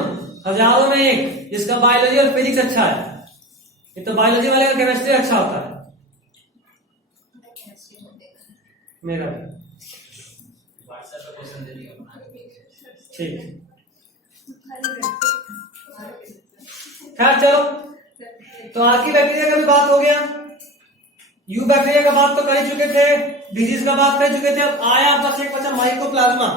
हजारों में एक जिसका बायोलॉजी और फिजिक्स अच्छा है। ये तो बायोलॉजी वाले का केमिस्ट्री अच्छा होता है, मेरा भी। व्हाट्सएप पे क्वेश्चन दे दिया बना के। ठीक, खैर चलो, तो आर्की बैक्टीरिया का भी बात हो गया, यू बैक्टीरिया का बात तो कर ही चुके थे, डिजीज का बात कर चुके थे। अब आया बस एक बचा माइकोप्लाज्मा।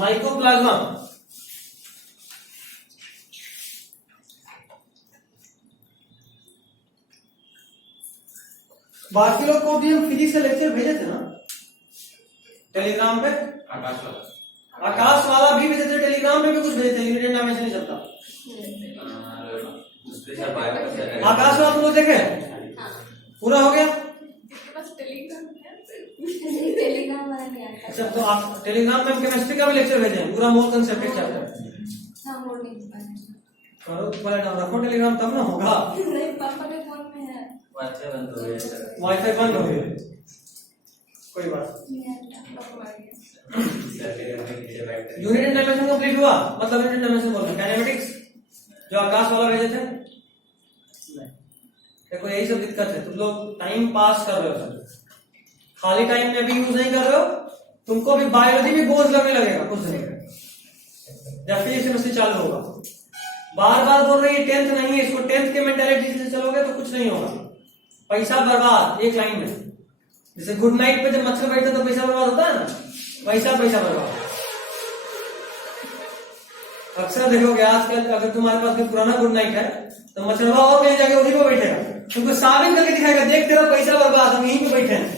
माइकोप्लाज्मा बाकी लोग को भी हम फिजिक्स के लेक्चर भेजे थे ना टेलीग्राम पे, आकाश वाला भी भेजे थे, टेलीग्राम पे भी कुछ भेजे थे, यूनिट डायमेंशन नहीं चलता। आकाश वाला तुम लोग देखे पूरा हो गया? इसके पास टेलीग्राम टेलीग्राम वाला नहीं आता। अच्छा, तो आप टेलीग्राम में हम केमिस्ट्री का भी लेक्चर भेजे हैं, पूरा मोल कंसेप्ट चैप्टर। हाँ वो नहीं पता। करो पहले डाउन रखो टेलीग्राम, तब ना होगा। नहीं पापा के फोन में है। वाईफाई बंद हो गया सर। वाईफाई बंद हो गया, कोई बात। यूनिट एंड डायमेंशन कंप्लीट हुआ, मतलब यूनिट डायमेंशन बोल रहे हैं काइनेमेटिक्स जो आकाश वाला भेजे थे। देखो यही सब दिक्कत है, तुम लोग टाइम पास कर रहे हो, खाली टाइम में भी यूज नहीं कर रहे हो, तुमको भी बायोलॉजी भी बोझ लगने लगेगा कुछ दिन में, जब फिजिक्स केमिस्ट्री चालू होगा। बार बार बोल रही है 10th नहीं है, इसको 10th के मेंटालिटी से चलोगे तो कुछ नहीं होगा, पैसा बर्बाद एक लाइन में। जैसे गुड नाइट पे जब मच्छर बैठते तो पैसा बर्बाद होता है ना, पैसा बर्बाद। अक्सर देखोगे आजकल, अगर तुम्हारे पास कोई पुराना गुड नाइट है तो मच्छरवा और कहीं जाके उसी पे बैठेगा, तुमको साबित करके दिखाएगा, देख तेरा पैसा बर्बाद, हम यहीं पे बैठे हैं।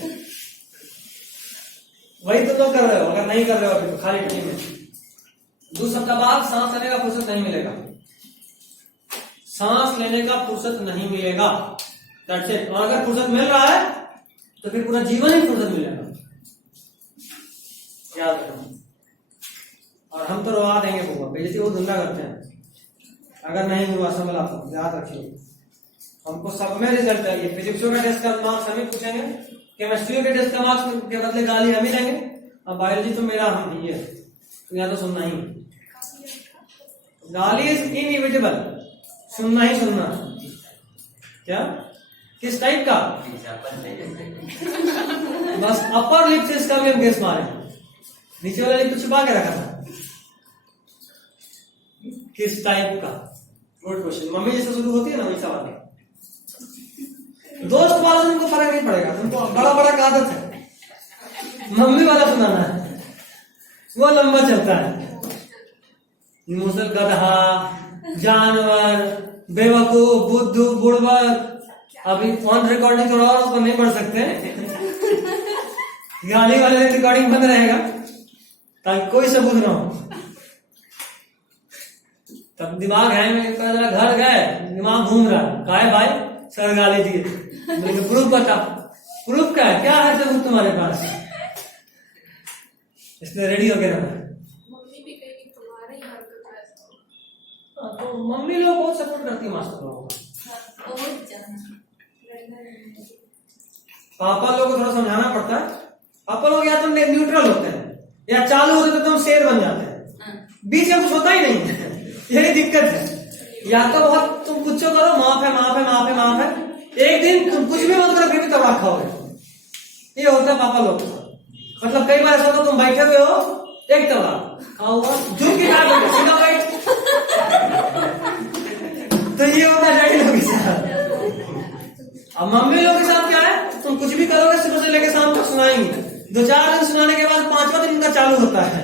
वही तो लोग कर रहे हो, अगर नहीं कर रहे हो अभी तो खाली टाइम में। 2 सप्ताह बाद सांस लेने का फुर्सत नहीं मिलेगा, सांस लेने का फुर्सत नहीं मिलेगा। That's it। और अगर फुर्सत मिल रहा है तो फिर पूरा जीवन ही फुर्सत मिलेगा, याद रखना। और हम तो रोवा देंगे बुआ, बेइज्जती वो धंधा करते हैं अगर नहीं हुआ, संभला तो याद रखिए। हमको सब में रिजल्ट चाहिए, फिजिक्सों का टेस्ट का मार्क्स हम ही पूछेंगे, केमिस्ट्री के टेस्ट का मार्क्स के बदले गाली हम ही देंगे, अब बायोलॉजी तो मेरा हम ही है, तो यहाँ तो सुनना ही, गाली इज इनएविटेबल, सुनना ही सुनना। क्या किस टाइप का? बस अपर लिप से इसका भी हम गेस मारे, नीचे वाला लिप तो छुपा के रखा था। किस टाइप का? Good question. मम्मी जैसे शुरू होती है ना वैसा वाला। दोस्त वाला तुमको फर्क नहीं पड़ेगा, तुमको बड़ा बड़ा का आदत है, मम्मी वाला सुनाना है, वो लंबा चलता है। मुसल गधा, जानवर, बेवकूफ, बुद्धू, बुड़बक। अभी ऑन रिकॉर्डिंग थोड़ा और उसको नहीं पढ़ सकते, गाली वाले रिकॉर्डिंग बंद रहेगा ताकि कोई सबूत ना हो। तब दिमाग है, मैं घर गए, दिमाग घूम रहा है, कहा है भाई सर गाली दिए, प्रूफ बता, प्रूफ क्या है, क्या है सबूत तुम्हारे पास? इसलिए रेडी हो गया। मम्मी भी कहेगी तुम्हारे ही हाथ में ऐसा। तो मम्मी लोग बहुत सपोर्ट करती है मास्टर लोगों को, पापा लोगों को थोड़ा समझाना पड़ता है। पापा लोग या तो न्यूट्रल होते हैं या चालू होते तो तुम शेर बन जाते हैं, बीच में कुछ होता ही नहीं है। यही दिक्कत है, या तो बहुत तुम कुछ करो, माफ है माफ है माफ है माफ है, एक दिन तुम कुछ भी मत करो फिर भी तबाह खाओगे। ये होता है पापा लोग। मतलब कई बार ऐसा होता तुम बैठे हुए हो, एक तवा कहा हुआ झुक के खा गया सीधा बैठ। तो ये होता है डैडी लोग के साथ। अब मम्मी लोग के साथ क्या है, तुम कुछ भी करोगे सुबह से लेकर शाम तक सुनाएंगे, 2-4 दिन सुनाने के बाद 5वां दिन इनका चालू होता है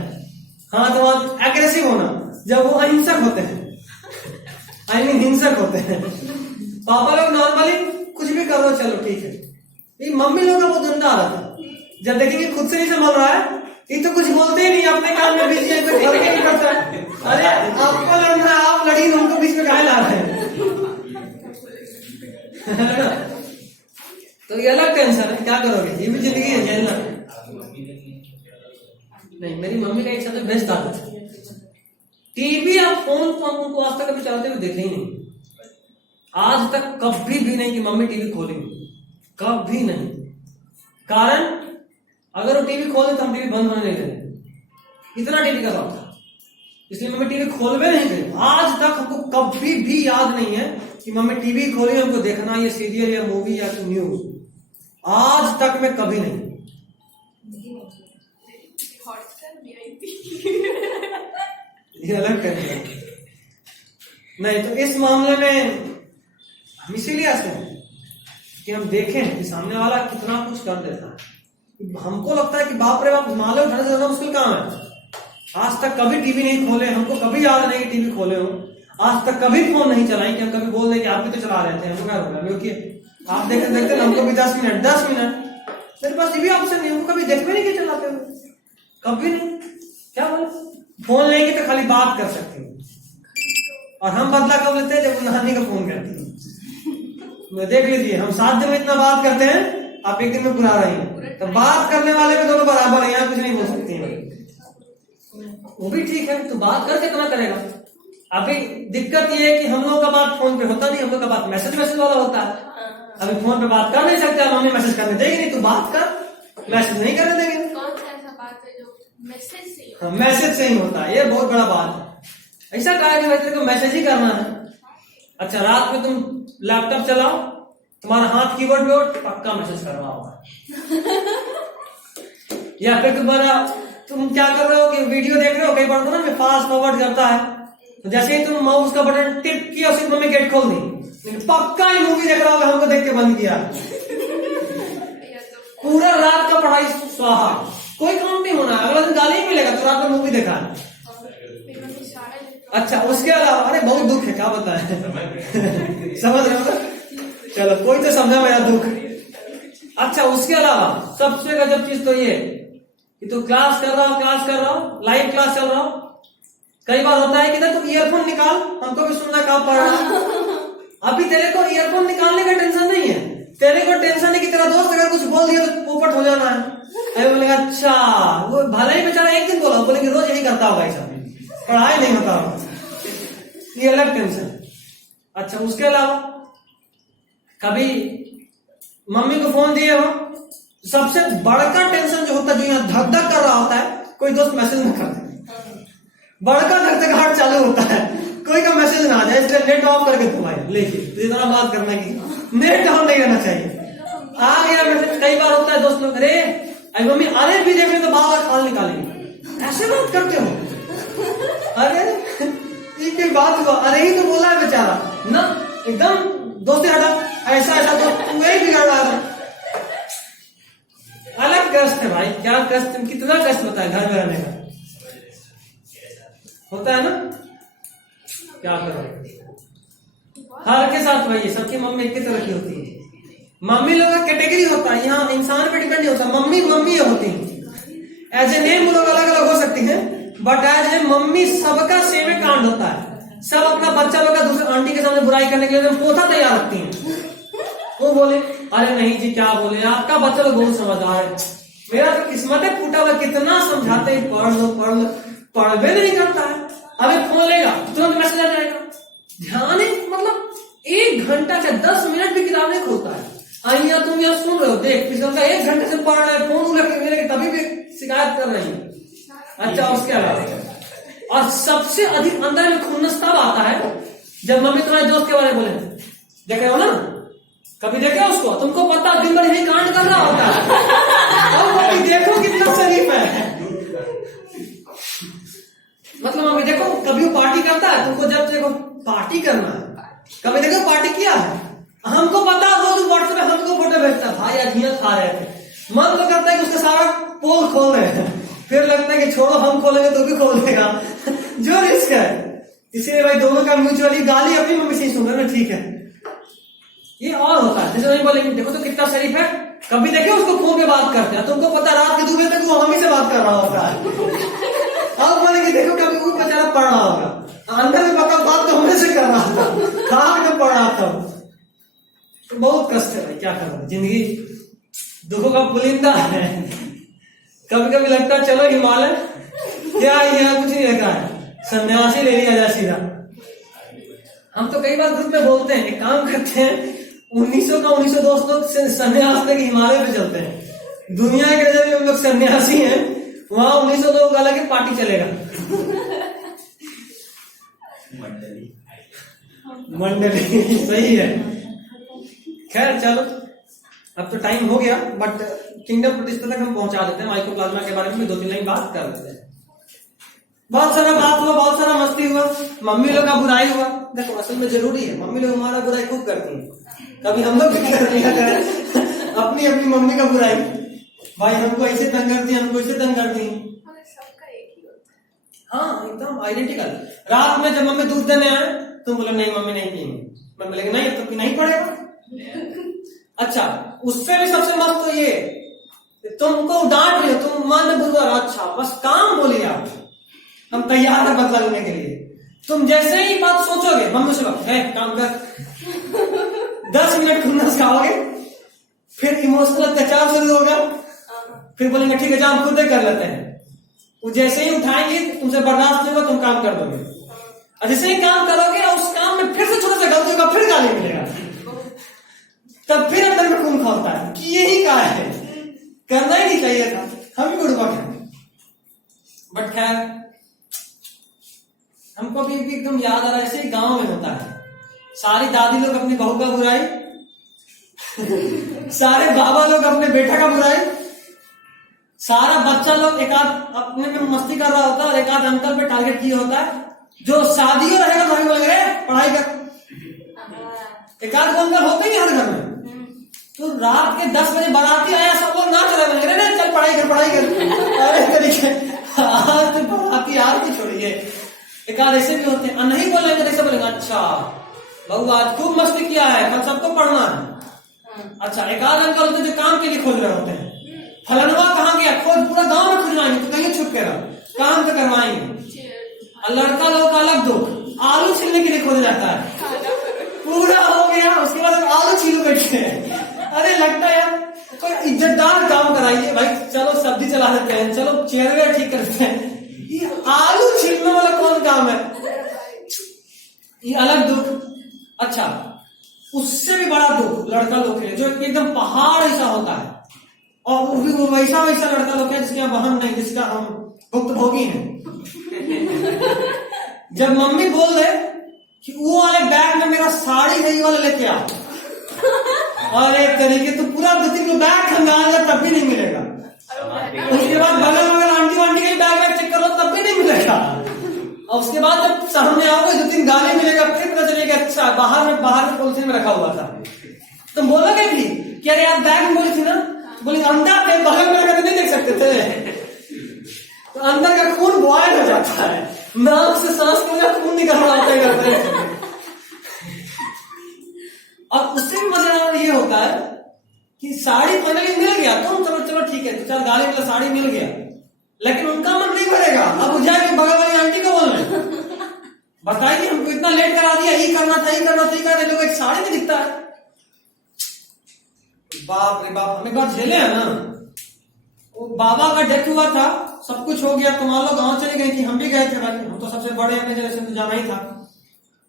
हाँ तो एग्रेसिव होना, जब वो अहिंसक होते हैं, आई मीन हिंसक होते हैं। पापा लोग नॉर्मली कुछ भी करो चलो ठीक है, ये मम्मी लोग का बहुत गंदा आता है, जब देखेंगे खुद से नहीं संभल रहा है, ये तो कुछ बोलते ही नहीं, अपने काम में बिजी है, कोई फर्क ही नहीं पड़ता है। अरे आपको लड़ना है, आप लड़ी, हमको बीच में काहे ला रहे हैं। तो ये अलग टेंशन है, क्या करोगे, ये भी जिंदगी है, झेलना। नहीं, मेरी मम्मी का एक सबसे बेस्ट आदत है, टीवी या फोन तो हम उनको आज तक कभी चलाते हुए देखे ही नहीं, आज तक कभी भी नहीं कि मम्मी टीवी खोलेंगी, कभी नहीं। कारण अगर वो टीवी खोले तो हम टीवी बंद होने नहीं देंगे, इतना टीवी का शौक था, इसलिए मम्मी टीवी खोलवे नहीं गई। आज तक हमको कभी भी याद नहीं है कि मम्मी टीवी खोली हमको देखना ये सीरियल या मूवी या न्यूज, आज तक मैं कभी नहीं। ये अलग करेंगे नहीं, तो इस मामले में हम इसीलिए आते हैं कि हम देखें कि सामने वाला कितना कुछ कर देता है। हमको लगता है कि बाप रे बाप हिमालय उठाने से ज्यादा मुश्किल काम है। आज तक कभी टीवी नहीं खोले, हमको कभी याद नहीं कि टीवी खोले हो, आज तक कभी फोन नहीं चलाई कि हम कभी बोल दें कि आप भी तो चला रहे थे, हमको क्या होगा क्योंकि आप देखते देखते हमको भी 10 मिनट मेरे पास टीवी ऑप्शन नहीं, हमको कभी देखते नहीं कि चलाते हुए, कभी नहीं। क्या बोले, फोन लेंगे तो खाली बात कर सकते हैं, और हम बदला कब लेते हैं, जब नानी का फोन करती है। देख लीजिए, हम 7 दिन में इतना बात करते हैं, आप 1 दिन में बुला रहे हैं, तो बात करने वाले भी दोनों बराबर है, यहाँ कुछ नहीं बोल सकती है। वो भी ठीक है, तो बात करके कितना करेगा। अभी दिक्कत ये है कि हम लोग का बात फोन पे होता नहीं, हम लोग का बात मैसेज वाला होता है। अभी फोन पे बात कर नहीं सकते, मम्मी मैसेज करने देगी नहीं, तो बात कर, मैसेज नहीं करने देंगे। मैसेज से ही होता है, ये बहुत बड़ा बात है। ऐसा कहा कि भाई तेरे को मैसेज ही करना है। अच्छा, रात में तुम लैपटॉप चलाओ, तुम्हारा हाथ कीबोर्ड पे हो, पक्का मैसेज करवाओ। या फिर तुम क्या कर रहे हो कि वीडियो देख रहे हो, कई बार तो ना फास्ट फॉरवर्ड करता है, तो जैसे ही तुम माउस का बटन टिप किया उसी में गेट खोल दी, लेकिन पक्का ही मूवी देख रहा होगा, हमको देख के बंद किया, पूरा रात का पढ़ाई स्वाहा, कोई काम नहीं होना, अगला दिन गाली ही मिलेगा, तो रात में मूवी देखा है। अच्छा, उसके अलावा अरे बहुत दुख है, क्या बताएं। समझ रहे हो, चलो कोई तो समझा मेरा दुख। अच्छा, उसके अलावा सबसे गजब चीज तो ये कि तू क्लास कर रहा हो, लाइव क्लास चल रहा हो, कई बार होता है कि ना तू ईयरफोन निकाल, हमको भी सुनना कहाँ पड़ रहा। अभी तेरे को ईयरफोन निकालने का टेंशन नहीं है, तेरे को टेंशन है कि तेरा दोस्त अगर कुछ बोल दिया तो पोपट हो जाना है। अरे बोलेगा अच्छा, वो भला ही बेचारा एक दिन बोला, बोलेंगे रोज यही करता होगा, ऐसा पढ़ाई नहीं होता होगा, ये अलग टेंशन। अच्छा, उसके अलावा कभी मम्मी को फोन दिए हो, सबसे बड़का टेंशन जो होता है, जो यहाँ धक धक कर रहा होता है, कोई दोस्त मैसेज न कर दे, बड़का धक चालू होता है, कोई का मैसेज ना आ जाए, इसलिए नेट ऑफ करके तुम आए लेकिन इतना बात करने की, नेट ऑन नहीं रहना चाहिए। आ गया मैसेज, कई बार होता है दोस्त लोग, अरे मम्मी अरे भी देख रहे तो बाबा खाल निकालेंगे, ऐसे बात करते हो। अरे ये कोई बात हुआ, अरे ही तो बोला है बेचारा ना, एकदम दोस्ती हटा, ऐसा तो तू ही बिगड़ रहा है। अलग कष्ट है भाई, क्या कष्ट, कितना कष्ट होता है घर में रहने का, होता है ना, क्या करो। हर के साथ वही, सबकी मम्मी एक तरह की होती है। मम्मी लोग का कैटेगरी होता है, यहाँ इंसान पे डिपेंड नहीं होता, मम्मी होती है। एज ए नेम लोग अलग अलग हो सकती है, बट एज ए मम्मी सबका सेम कांड होता है। सब अपना बच्चा लोग का दूसरे आंटी के सामने बुराई करने के लिए पोथा तैयार रखती हैं। वो बोले अरे नहीं जी क्या बोले, आपका बच्चा लोग बहुत समझदार है, मेरा तो किस्मत है फूटा हुआ, कितना समझाते हैं पढ़ लो, पढ़वे नहीं करता है। अभी फोन लेगा तुरंत मैसेज आ जाएगा, ध्यान है, मतलब 1 घंटा से 10 मिनट भी किताब नहीं खोलता है। यहाँ तुम यहाँ सुन रहे हो, देख पिछले 1 घंटे से पढ़ रहे, फोन उलट के मेरे तभी भी शिकायत कर रही है। अच्छा, उसके अलावा और सबसे अधिक अंदर में खुन्नस तब आता है जब मम्मी तुम्हारे दोस्त के बारे में बोले, देख रहे हो ना, कभी देखे उसको, तुमको पता दिन भर यही कांड कर रहा होता है, और देखो कितना शरीफ है, मतलब मम्मी देखो, कभी वो पार्टी करता है तुमको, जब देखो पार्टी करना है, कभी देखो पार्टी किया है, हमको पता है रोज व्हाट्सएप में हमको फोटो भेजता है, भाई आज यहाँ खा रहे थे, मन तो करता है कि उसका सारा पोल खोल रहे हैं, फिर लगता है कि छोड़ो हम खोलेंगे तो भी खोल देगा जो रिस्क है। इसलिए भाई दोनों का म्यूचुअली गाली अपनी मम्मी से ही सुन रहे ना, ठीक है। ये और होता है, जैसे नहीं बोलेंगे देखो तो कितना शरीफ है, कभी देखिए उसको फोन पे बात करते हैं, तुमको पता रात के 2 बजे तक वो हम ही से बात कर रहा होता है। अब बोलेंगे देखो कभी वो बेचारा पढ़ रहा होगा, अंदर में पता बात तो हमने से कर रहा था, खा के पढ़ रहा था। तो बहुत कष्ट है भाई, क्या करना, जिंदगी दुखों का पुलिंदा है। कभी कभी लगता है चलो हिमालय, क्या यहाँ कुछ नहीं रहता है, सन्यासी ले लिया जाए सीधा। हम तो कई बार ग्रुप में बोलते हैं, एक काम करते हैं, 1900 दोस्त लोग सन्यास लेके हिमालय पे चलते हैं, दुनिया के जब हम लोग सन्यासी हैं, वहां 1900 लोग अलग ही पार्टी चलेगा। मंडली सही है। खैर चलो, अब तो टाइम हो गया, बट किंगडम प्रतिष्ठा तक हम पहुंचा देते हैं। माइकोप्लाज्मा के बारे में 2-3 लाइन बात कर लेते हैं। बहुत सारा बात हुआ, बहुत सारा मस्ती हुआ, मम्मी लोग का बुराई हुआ। देखो असल में जरूरी है, मम्मी लोग हमारा बुराई खूब करती है, कभी हम लोग भी कर लिया करें अपनी अपनी मम्मी का बुराई, भाई हमको ऐसे तंग करती है, हमको ऐसे तंग करती है। सबका एक ही होता है। हाँ एकदम आइडेंटिकल। रात में जब मम्मी दूध देने आए, तुम बोले नहीं मम्मी नहीं पिएंगे, मैं बोलेंगे नहीं अब तो पीना ही पड़ेगा। अच्छा, उससे भी सबसे मस्त तो ये, तुमको डांट रही हो, तुम मन बुझा, अच्छा बस काम बोलिए आप, हम तैयार है बदला लेने के लिए। तुम जैसे ही बात सोचोगे, मम्मी से है काम कर 10 मिनट खुन्नस खाओगे, फिर इमोशनल अत्याचार शुरू होगा, फिर बोलेंगे ठीक है जाओ खुद ही कर लेते हैं। वो जैसे ही उठाएंगे, तुमसे बर्दाश्त नहीं होगा, तुम काम कर दोगे, और जैसे ही काम करोगे उस काम में फिर से छोटा सा गलती होगा, फिर गाली मिलेगा, तब फिर अंदर में खून खोलता है कि यही कहा है, करना ही नहीं चाहिए था, हम ही बुड़बक हैं। बट खैर हमको भी एकदम याद आ रहा है, ऐसे ही गांव में होता है, सारी दादी लोग अपनी बहू का बुराई सारे बाबा लोग अपने बेटा का बुराई, सारा बच्चा लोग एक आध अपने में मस्ती कर रहा होता है और एक आध अंकल पे टारगेट किया होता है, जो शादियों रहेगा तो बोल रहे पढ़ाई कर, एक आध अंकल होते ही हर घर में। तो रात के 10 बजे बाराती आया, सब लोग नाच रहे हैं, चल पढ़ाई कर पढ़ाई कर। अरे तरीके आज तो बाराती आज की छोड़िए, एक आध ऐसे भी होते हैं, नहीं बोलेंगे ऐसे बोलेंगे अच्छा बहू आज खूब मस्ती किया है, कल सबको पढ़ना है। अच्छा, एक आध अंकल होते जो काम के लिए खोज रहे होते हैं, फलनवा कहाँ गया, खोज पूरा गांव में खुजवाएंगे, तो कहीं छुप के रहो, काम तो करवाएंगे। लड़का लोग का अलग दो, आलू छीलने के लिए खोज जाता है, पूरा हो गया, उसके बाद आलू छीलो बैठे हैं। अरे लगता है यार कोई इज्जतदार काम कराइए भाई, चलो सब्जी चला देते हैं, चलो चेहरे ठीक करते हैं, ये आलू छीलने वाला कौन काम है, ये अलग दुख। अच्छा, उससे भी बड़ा दुख लड़का लोग के लिए, जो एकदम पहाड़ ऐसा होता है, और वो वैसा लड़का लोग है जिसकी बहन नहीं, जिसका हम भुक्तभोगी हैं। जब मम्मी बोल दे कि वो वाले बैग में मेरा साड़ी है, ये वाला लेके आओ, और एक तरीके तो पूरा 2-3 किलो बैग खंगाल तब भी नहीं मिलेगा। उसके बाद बगल बगल आंटी वांटी के बैग चेक करो तब भी नहीं मिलेगा, और उसके बाद जब सामने आओगे 2-3 गाली मिलेगा, फिर पता चलेगा अच्छा बाहर में पॉलिथीन में रखा हुआ था। तुम बोलोगे भी कि अरे यार बैग में बोली थी ना, बोले अंदर पे बगल में रखा तो नहीं देख सकते थे, तो अंदर का खून बॉयल हो जाता है, नाक से सांस का खून निकल रहा होता है। और उससे भी मजा ये होता है कि साड़ी फाइनली मिल गया, तुम चलो ठीक है, 2-4 गाली वाला साड़ी मिल गया, लेकिन उनका मन नहीं भरेगा, अब वो जाके बगल वाली आंटी को बोल रहे बताइए हमको इतना लेट करा दिया, ये करना था, ये करना था, ये करना, लोग एक साड़ी में दिखता है। बाप रे बाप, हम एक बार झेले है ना, वो बाबा का डेथ हुआ था, सब कुछ हो गया, तो मान लो गाँव चली गई थी, हम भी गए थे भाई, हम तो सबसे बड़े अपने जनरेशन तो जाना ही था।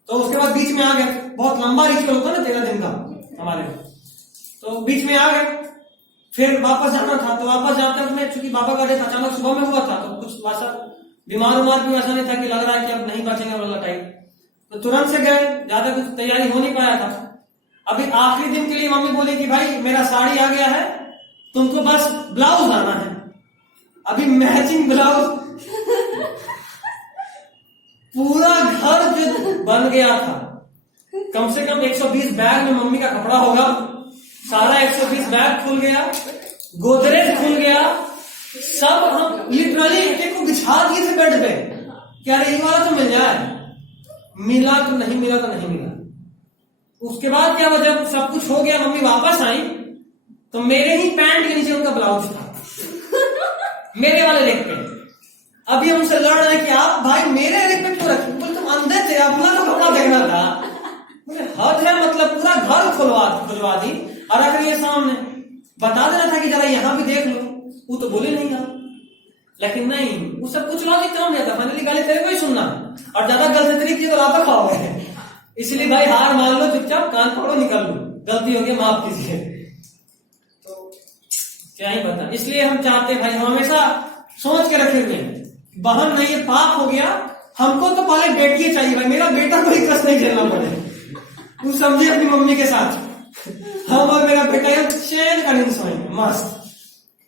तो उसके बाद बीच में आ गए, बहुत लंबा रिचुअल होता है ना 13 दिन का हमारे, तो बीच में आ गए, फिर वापस जाना था, तो वापस जाते अपने, चूंकि बाबा का डेथ अचानक सुबह में हुआ था, तो कुछ वैसा बीमार भी वैसा नहीं था कि लग रहा है कि अब नहीं बचेंगे वाला टाइम, तो तुरंत से गए, ज्यादा कुछ तैयारी हो नहीं पाया था। अभी आखिरी दिन के लिए मम्मी बोली कि भाई मेरा साड़ी आ गया है, तुमको बस ब्लाउज लाना है, अभी मैचिंग ब्लाउज पूरा घर जो बन गया था, कम से कम 120 बैग में मम्मी का कपड़ा होगा, सारा 120 बैग खुल गया, गोदरेज खुल गया, सब हम लिटरली एक को बिछा दिए थे बेड पे कि अरे ये वाला तो मिल जाए, मिला तो नहीं, मिला तो नहीं मिला। उसके बाद क्या हुआ, जब सब कुछ हो गया, मम्मी वापस आई तो मेरे ही पैंट के नीचे उनका ब्लाउज था, मेरे वाले लेग पे। अभी हम उनसे लड़ रहे हैं कि आप भाई मेरे लेग पे क्यों रखे, बोले तुम अंदर थे, अपना तो कपड़ा देखना था। मुझे हद है, मतलब पूरा घर खुलवा दी और रख रही है सामने। बता देना था कि जरा यहाँ भी देख लो, वो तो बोले नहीं था, लेकिन नहीं, वो सब कुछ लॉजिक काम नहीं आता। फाइनली गाली तेरे को ही सुनना, और ज्यादा गलत तरीके तो लाता खाओगे, इसलिए भाई हार मान लो, चुपचाप कान पकड़ो, निकल लो, गलती हो गई माफ कीजिए। तो क्या ही पता, इसलिए हम चाहते भाई, हम हमेशा सोच के रखे हुए हैं, बहन नहीं ये पाप हो गया, हमको तो पहले बेटी चाहिए भाई, मेरा बेटा कोई कष्ट नहीं झेलना पड़े, तू समझे अपनी मम्मी के साथ, हम और मेरा बेटा ये चैन का नींद सोएंगे मस्त,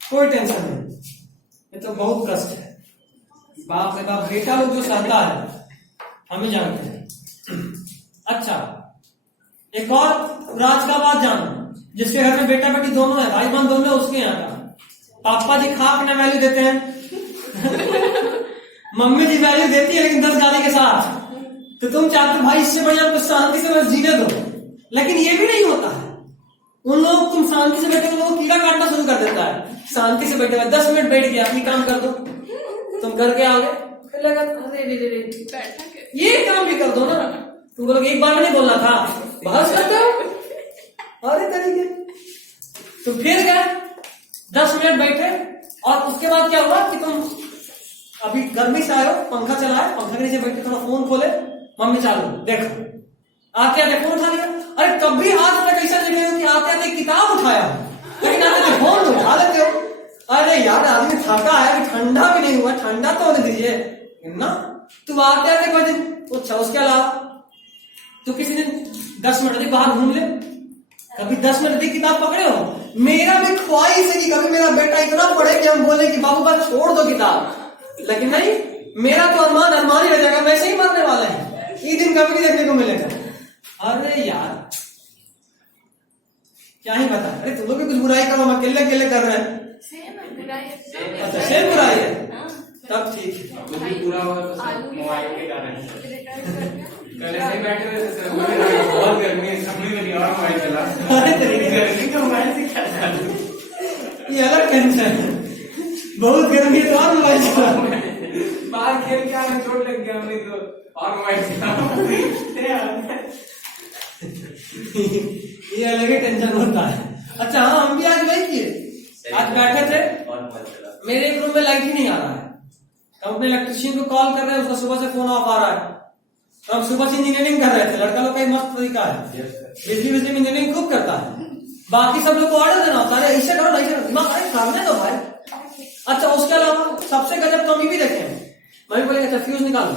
कोई टेंशन नहीं। ये तो बहुत कष्ट है, बाप रे बाप, बेटा लोग जो सहता है हमें जानते हैं। अच्छा, एक और राज का बात जानो, जिसके घर में बेटा बेटी दोनों है, भाई बहन दोनों, उसके यहाँ का पापा जी खा अपना वैल्यू देते हैं मम्मी जी वैल्यू देती है लेकिन 10 गाली के साथ। तो तुम चाहते भाई इससे बढ़िया तो शांति से बस जीने दो, लेकिन ये भी नहीं होता है। उन लोग, तुम शांति से बैठे, उन लोगों को कीड़ा काटना शुरू कर देता है। शांति से बैठे 10 मिनट बैठ गया, अपनी काम कर दो, तुम करके आओगे, फिर लगा अरे ये काम भी कर दो ना, तुम लोग एक बार में नहीं बोलना था, बहस करते हो अरे तरीके। तो फिर गए 10 मिनट बैठे, और उसके बाद क्या हुआ कि तुम अभी गर्मी से आए हो, पंखा चलाए, पंखा के नीचे बैठे, थोड़ा फोन खोले, मम्मी चालू देखो, आते आते फोन उठा लिया। अरे कभी आज तक ऐसा देखे हो कि आते आते किताब उठाया, लेकिन आते फोन उठा लेते हो। अरे यार आदमी थका है, अभी ठंडा भी नहीं हुआ, ठंडा तो होने दीजिए ना। तू आते आते कोई दिन, अच्छा उसके अलावा तो किसी दिन 10 मिनट अधिक बाहर घूम ले, कभी 10 मिनट अधिक किताब पकड़े हो। मेरा भी ख्वाहिश है कि कभी मेरा बेटा इतना पढ़े कि हम बोले कि बाबू बस छोड़ दो किताब, लेकिन नहीं, मेरा तो अरमान ही रह जाएगा, वैसे ही मरने वाला है, ये दिन कभी नहीं देखने को मिलेगा। अरे यार क्या ही बता, अरे तुम लोग भी कुछ बुराई करो, हम अकेले अकेले कर रहे हैं। अच्छा सेम बुराई है, तब ठीक है। पूरा मोबाइल के कारण बैठे हुए बहुत गर्मी है, और मोबाइल चला, गर्मी तो मोबाइल से क्या, ये अलग टेंशन है, बहुत गर्मी है तो और मोबाइल चला, बाहर खेल के आने चोट लग गया हमें तो और मोबाइल चला ये अलग ही टेंशन होता है। अच्छा हाँ, हम भी आज वही किए, आज बैठे थे, मेरे एक रूम में लाइट ही नहीं आ रहा है, हम अपने इलेक्ट्रिशियन को कॉल कर रहे हैं, उसका सुबह से फोन ऑफ आ रहा है, तो हम सुबह से इंजीनियरिंग कर रहे थे, लड़का लोग का मस्त तरीका है, बिजली में इंजीनियरिंग खूब करता है, बाकी सब लोग को ऑर्डर देना होता है, ऐसे करो ऐसे करो, दिमाग अरे करने दो भाई। अच्छा उसके अलावा सबसे गजब तो हम भी देखे, मैं भी बोलेंगे अच्छा फ्यूज निकालो,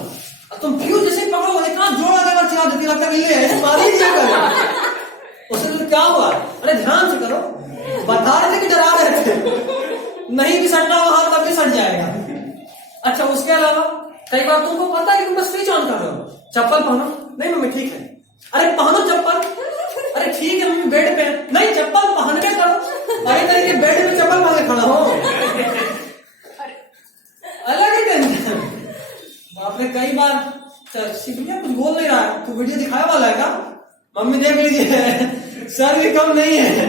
अब तुम फ्यूज जैसे पकड़ो इतना जोर लगा चला देती, लगता है उसे तो क्या हुआ, अरे ध्यान से करो, बता रहे थे कि डरा रहे थे, नहीं भी सटना हुआ हाथ तब भी सट जाएगा। अच्छा उसके अलावा कई बार तुमको पता है कि तुम बस स्विच ऑन कर रहे हो, चप्पल पहनो, नहीं मम्मी ठीक है, अरे पहनो चप्पल, अरे ठीक है मम्मी बेड पे, नहीं चप्पल पहनने करो, अरे तरीके बेड पे चप्पल पहन के खड़ा हो, अलग ही टेंशन। बाप रे कई बार शिवलिया कुछ बोल नहीं रहा है, तो वीडियो दिखाया वाला है क्या, मम्मी देख लीजिए सर भी कम नहीं है,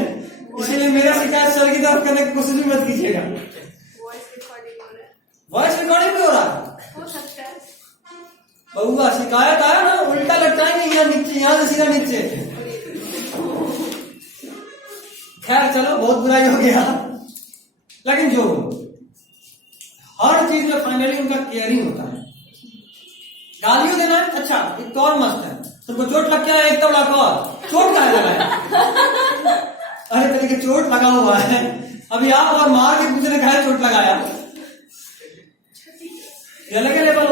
इसीलिए मेरा शिकायत सर की तरफ करने की कोशिश भी मत कीजिएगा। वॉइस रिकॉर्डिंग भी हो रहा है, बउआ शिकायत आया ना उल्टा लटकाएंगे यहाँ नीचे, यहाँ से सीधा नीचे। खैर चलो बहुत बुराई हो गया, लेकिन जो हर चीज में फाइनली उनका केयरिंग होता है। गालियों देना है, अच्छा एक तो और मस्त है, तुमको चोट लग गया है एक तबला को और चोट का लगा है, अरे तरीके चोट लगा हुआ है, अभी आप और मार के दूसरे खाए चोट लगाया, ये अलग लेवल।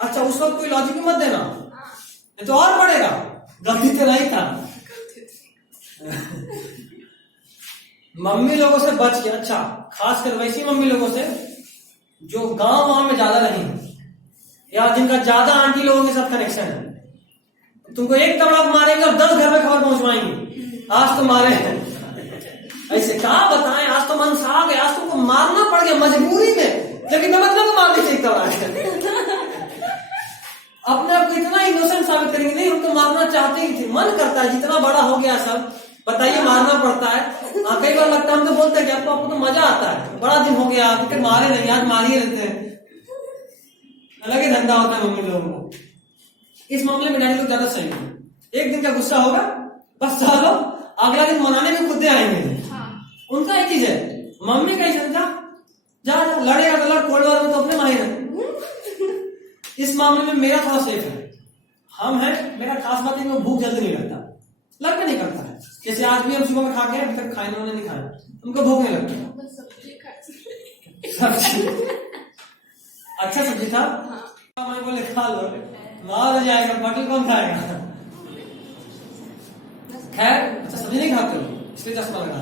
अच्छा उस वक्त कोई लॉजिक मत देना, ये तो और पड़ेगा, गलती तो नहीं था। मम्मी लोगों से बच के, अच्छा खासकर वैसी मम्मी लोगों से जो गांव में ज्यादा नहीं, या जिनका ज्यादा आंटी लोगों के साथ कनेक्शन है, तुमको एक तबड़क मारेंगे और 10 घर में खबर पहुंचवाएंगे, आज तो मारे हैं ऐसे। क्या बताएं, आज तो मन सा आ गया, आज तुमको मारना पड़ गया मजबूरी में, लेकिन मतलब मारने चाहिए तबड़ा। अपने आप को इतना इनोसेंट साबित करेंगे, नहीं हम तो मारना चाहते ही थे, मन करता है, जितना बड़ा हो गया सब बताइए मारना पड़ता है। कई बार लगता है, हम तो बोलते हैं कि आपको तो मजा आता है, बड़ा दिन हो गया फिर मारे नहीं, आज मारिए लेते हैं, अलग ही धंधा होता है मम्मी लोगों को। इस मामले में डैडी लोग ज्यादा सही है, एक दिन का गुस्सा होगा बस चलो, अगला दिन मनाने में खुद आएंगे। उनका एक चीज है, मम्मी का ही समझा जा लड़ेगा तो लड़, कोल्ड वॉर में तो अपने माहिर है। इस मामले में मेरा थोड़ा सेफ है, हम हैं, मेरा खास बात है कि भूख जल्दी नहीं लगता, लगता नहीं करता है। जैसे आज भी हम सुबह में खा के अभी तक खाए उन्होंने नहीं खाया, उनको भूख नहीं लगती। सब्जी अच्छा सब्जी था, मैं बोले खा लो, मार हो जाएगा, बटल कौन खाएगा। खैर अच्छा सब्जी नहीं खाते हो इसलिए चश्मा लगा,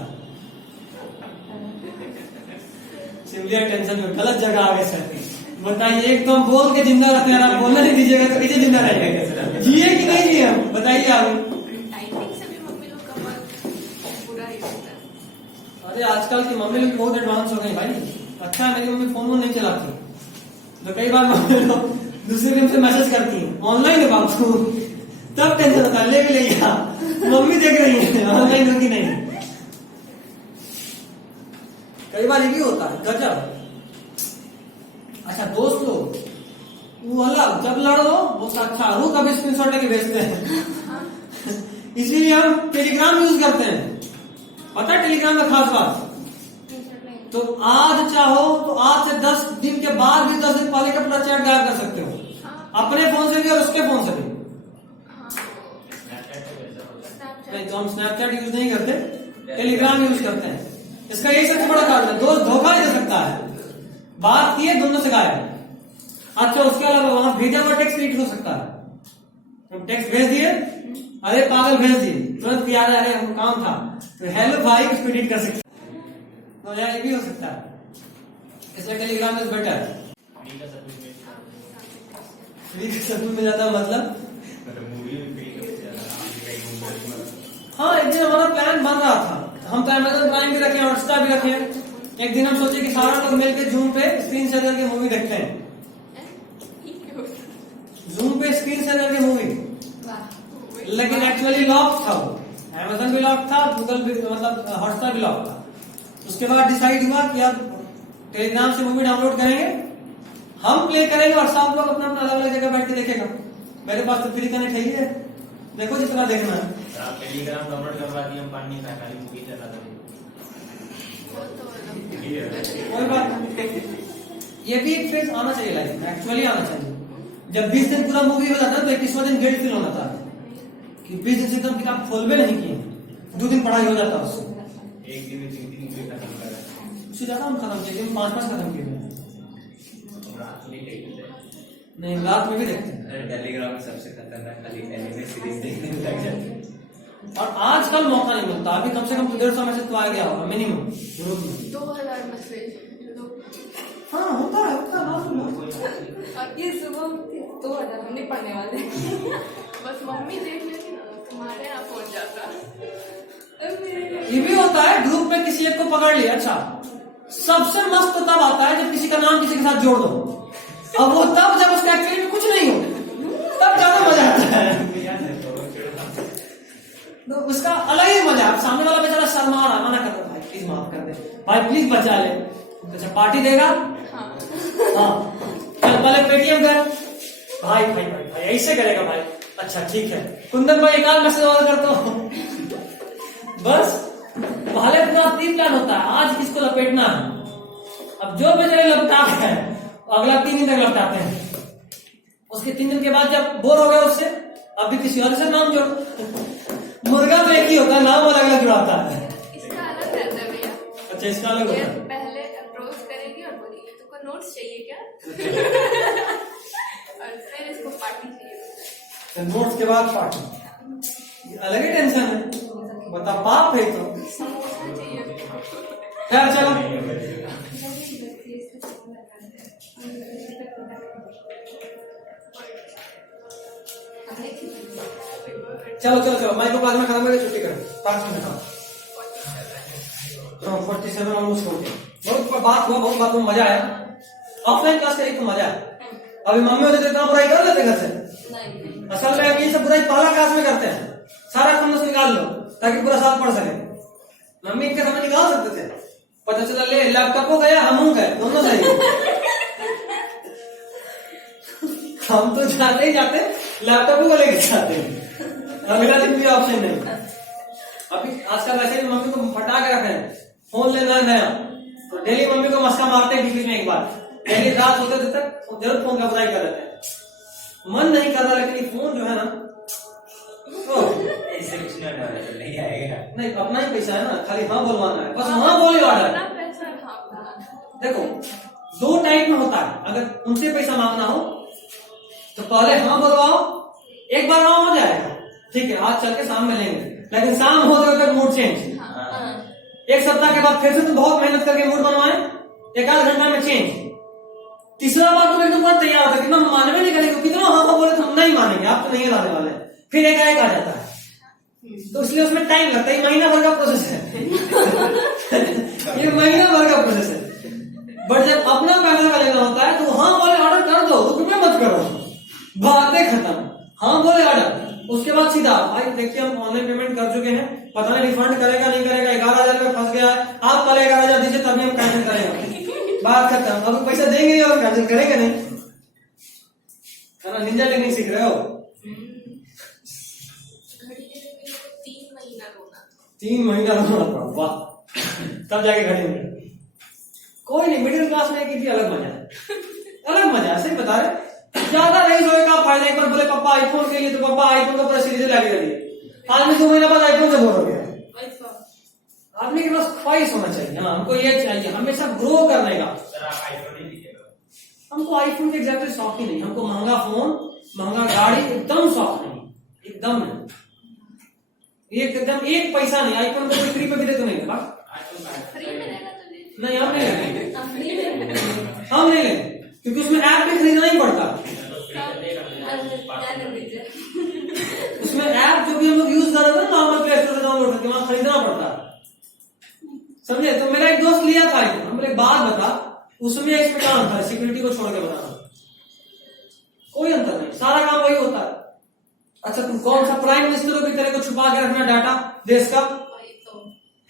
सिमलिया टेंशन में गलत जगह आ गए सर। बताइए, एक तो हम बोल के जिंदा रहते हैं, आप बोलने नहीं दीजिएगा तो कैसे जिंदा रहेगा, जिए कि नहीं जिए हम बताइए आप। अरे आजकल की मम्मी लोग बहुत एडवांस हो गई भाई। अच्छा है मेरी मम्मी फोन नहीं चलाती, तो कई बार मम्मी लोग दूसरे दिन से मैसेज करती है ऑनलाइन है बाबू, तब टेंशन होता है, ले भी लिया मम्मी देख रही है ऑनलाइन होगी नहीं। कई बार ये भी होता है गजब। अच्छा दोस्त लोग वो अलग, जब लड़ो वो अच्छा रुक अभी स्क्रीनशॉट लेके भेजते हैं इसीलिए हम टेलीग्राम यूज करते हैं। पता है टेलीग्राम में खास बात, तो आज चाहो तो आज से 10 दिन के बाद भी 10 दिन पहले का पूरा चैट गायब कर सकते हो, अपने फोन से भी और उसके फोन से भी। नहीं तो हम स्नैपचैट यूज नहीं करते, टेलीग्राम यूज करते हैं। इसका यही सबसे बड़ा कारण है, दोस्त धोखा नहीं दे सकता है, बात किए दोनों से गायब। अच्छा उसके अलावा वहां भेजा हुआ टेक्स्ट रीड हो सकता है, तुम टेक्स्ट भेज दिए, अरे पागल भेज दिए, तुरंत याद आ रहे हमको काम था तो हेलो भाई उसको एडिट कर सकते, तो यार ये भी हो सकता है, इसलिए टेलीग्राम इज बेटर। फ्री का सब में ज्यादा मतलब हाँ, एक दिन हमारा प्लान बन रहा था, हम तो अमेज़न प्राइम भी रखे, हॉटस्टार भी रखे। एक दिन हम सोचे कि सारा लोग मिलकर जूम पे स्क्रीन शेयर करके मूवी देखते हैं, जूम पे स्क्रीन शेयर करके मूवी, लेकिन एक्चुअली लॉक था वो, अमेज़न भी लॉक था, गूगल भी मतलब हॉटस्टार भी लॉक था। उसके बाद डिसाइड हुआ कि अब टेलीग्राम से मूवी डाउनलोड करेंगे, हम प्ले करेंगे और सब लोग अपना अपना अलग अलग जगह बैठ के देखेगा। मेरे पास तो फ्री कनेक्ट है ही है, देखो जितना देखना है। टेलीग्राम डाउनलोड करवा दिया, हम पानी खा खाली मूवी चला था, कोई बात नहीं, ये भी एक फेज आना चाहिए लाइफ में, एक्चुअली आना चाहिए। जब 20 दिन पूरा मूवी हो जाता है तो 21वां दिन गिल्ट फील होना था कि 20 दिन से एकदम किताब खोलबे नहीं किए, 2 दिन पढ़ाई हो जाता है उससे, एक दिन में 3 मूवी खत्म करा, उससे ज्यादा हम खत्म किए, 5-5 खत्म किए नहीं, रात में भी देखते हैं। टेलीग्राम में सबसे खतरनाक खाली एनिमे सीरीज देखने में लग जाते हैं, और आजकल मौका नहीं मिलता, अभी कम से कम 150 मैसेज तो आ गया होगा मिनिमम ग्रुप में, 2000 मैसेज। हाँ होता है और ये सुबह 2000 हम नहीं पढ़ने वाले बस मम्मी देख लेती ना, तुम्हारे यहाँ पहुंच जाता। ये भी होता है ग्रुप में किसी एक को पकड़ लिया, अच्छा सबसे मस्त तब आता है जब किसी का नाम किसी के साथ जोड़ दो, अब वो तब जब उसका एक्चुअली में कुछ नहीं हो, तब ज्यादा मजा आता है, तो उसका अलग ही मजा। आप सामने वाला बेचारा शर्मा रहा, मना कर दो भाई प्लीज माफ कर दे, भाई प्लीज बचा ले, अच्छा पार्टी देगा, हाँ चल पहले पेटीएम कर, भाई भाई भाई भाई ऐसे करेगा भाई, अच्छा ठीक है कुंदन भाई एक आध मैसेज और कर दो, बस पहले पूरा 3 प्लान होता है, आज किसको लपेटना है, अब जो बेचारे लपटा है अगला 3 दिन तक लपटाते हैं, उसके 3 दिन के बाद जब बोर हो गया उससे, अब भी किसी और से नाम जोड़, मुर्गा तो एक ही होता है, नाम अलग अलग जुड़ाता है, इसका अलग रहता है भैया। अच्छा इसका अलग होता है, पहले अप्रोच करेगी और बोलेगी तुमको नोट्स चाहिए क्या और फिर इसको पार्टी चाहिए, नोट्स के बाद पार्टी, अलग ही टेंशन है, बता पाप है तो समोसा चाहिए। खैर चलो चलो चलो चलो, माइक्रो प्लाज्मा खत्म करके छुट्टी करो, 5 मिनट का। 47 ऑलमोस्ट हो गया। बहुत बात हुआ, बहुत बात हुआ, मजा आया। ऑफलाइन क्लास का एक तो मजा है। अभी मम्मी होते तो इतना बुराई कर लेते घर से। असल में ये सब बुराई पहला क्लास में करते हैं। सारा खुन्नस निकाल लो ताकि पूरा साल पढ़ सके। मम्मी इनके समय निकाल सकते थे, पता चला ले लैपटॉप हो गया, हम गए, दोनों सही। हम तो जाते ही जाते लैपटॉप को लेके जाते हैं, अगला दिन भी ऑप्शन नहीं। अभी आजकल वैसे भी मम्मी को फटा के रखे हैं, फोन लेना है नया तो डेली मम्मी को मस्का मारते हैं बीच में एक बार। डेली रात होते तक जरूर फोन का बुराई कर देते हैं। मन नहीं कर रहा लेकिन ये फोन जो है ना, इससे कुछ नहीं आएगा। नहीं अपना ही पैसा है ना, खाली हाँ बोलवाना है, बस हाँ बोले ऑर्डर। देखो 2 टाइप में होता है, अगर उनसे पैसा मांगना हो तो पहले हाँ बोलवाओ, एक बार हाँ हो जाएगा, ठीक है आज चल के शाम में लेंगे, लेकिन शाम होते होते मूड चेंज। एक सप्ताह के बाद फिर से तुम बहुत मेहनत करके मूड बनवाए, 1-8 घंटा में चेंज। तीसरा बार तुम एकदम बहुत तैयार होता है, कितना मानवे नहीं करेंगे, कितना हाँ हाँ बोले तो हम नहीं मानेंगे, आप तो नहीं लाने वाले, फिर एक आ जाता है। तो इसलिए उसमें टाइम लगता है, ये महीना भर का प्रोसेस है। ये महीना भर का प्रोसेस है। बट जब अपना पैसा का लेना होता है तो हाँ बोले ऑर्डर कर दो, रुपये मत करो, बातें खत्म, हाँ बोले ऑर्डर। उसके बाद सीधा भाई देखिए हम ऑनलाइन पेमेंट कर चुके हैं, पता नहीं रिफंड करेगा नहीं करेगा, 11,000 रुपये फंस गया है, आप पहले 11,000 दीजिए तभी हम कैंसिल करेंगे, बात खत्म। अब पैसा देंगे और कैंसिल करेंगे नहीं, है ना? निंजा टेक्निक सीख रहे हो। 3 महीना रोना पड़ा, वाह, तब जाके घड़ी में। कोई नहीं, मिडिल क्लास में की थी अलग मजा है, अलग मजा है, सही बता रहे। ज्यादा नहीं सोए का फायदा, एक बार बोले पापा आईफोन के लिए तो पापा आईफोन का पूरा सीरीज लाके दे दिए, आदमी 2 महीना बाद आईफोन से बोर हो गया। आदमी के पास ख्वाहिश होना चाहिए, हाँ हमको ये चाहिए, हमेशा ग्रो करने का। हमको आईफोन के एग्जैक्टली शौक ही नहीं, हमको महंगा फोन महंगा गाड़ी एकदम शौक नहीं, एकदम नहीं, एकदम 1 पैसा नहीं। आईफोन को फ्री पे भी दे तो नहीं देगा, नहीं हम नहीं लेंगे, हम नहीं लेंगे क्योंकि उसमें ऐप भी खरीदना ही पड़ता। उसमें ऐप जो भी हम लोग यूज कर रहे थे ना, नॉर्मल प्ले स्टोर से डाउनलोड करके वहां खरीदना पड़ता है, समझे? तो मेरा एक दोस्त लिया था आईफोन, हम बोले बात बता उसमें इसमें क्या अंतर है, सिक्योरिटी को छोड़ के बताना, कोई अंतर नहीं, सारा काम वही होता है। अच्छा तुम कौन सा प्राइम मिनिस्टर हो कि तेरे को छुपा के रखना डाटा देश का,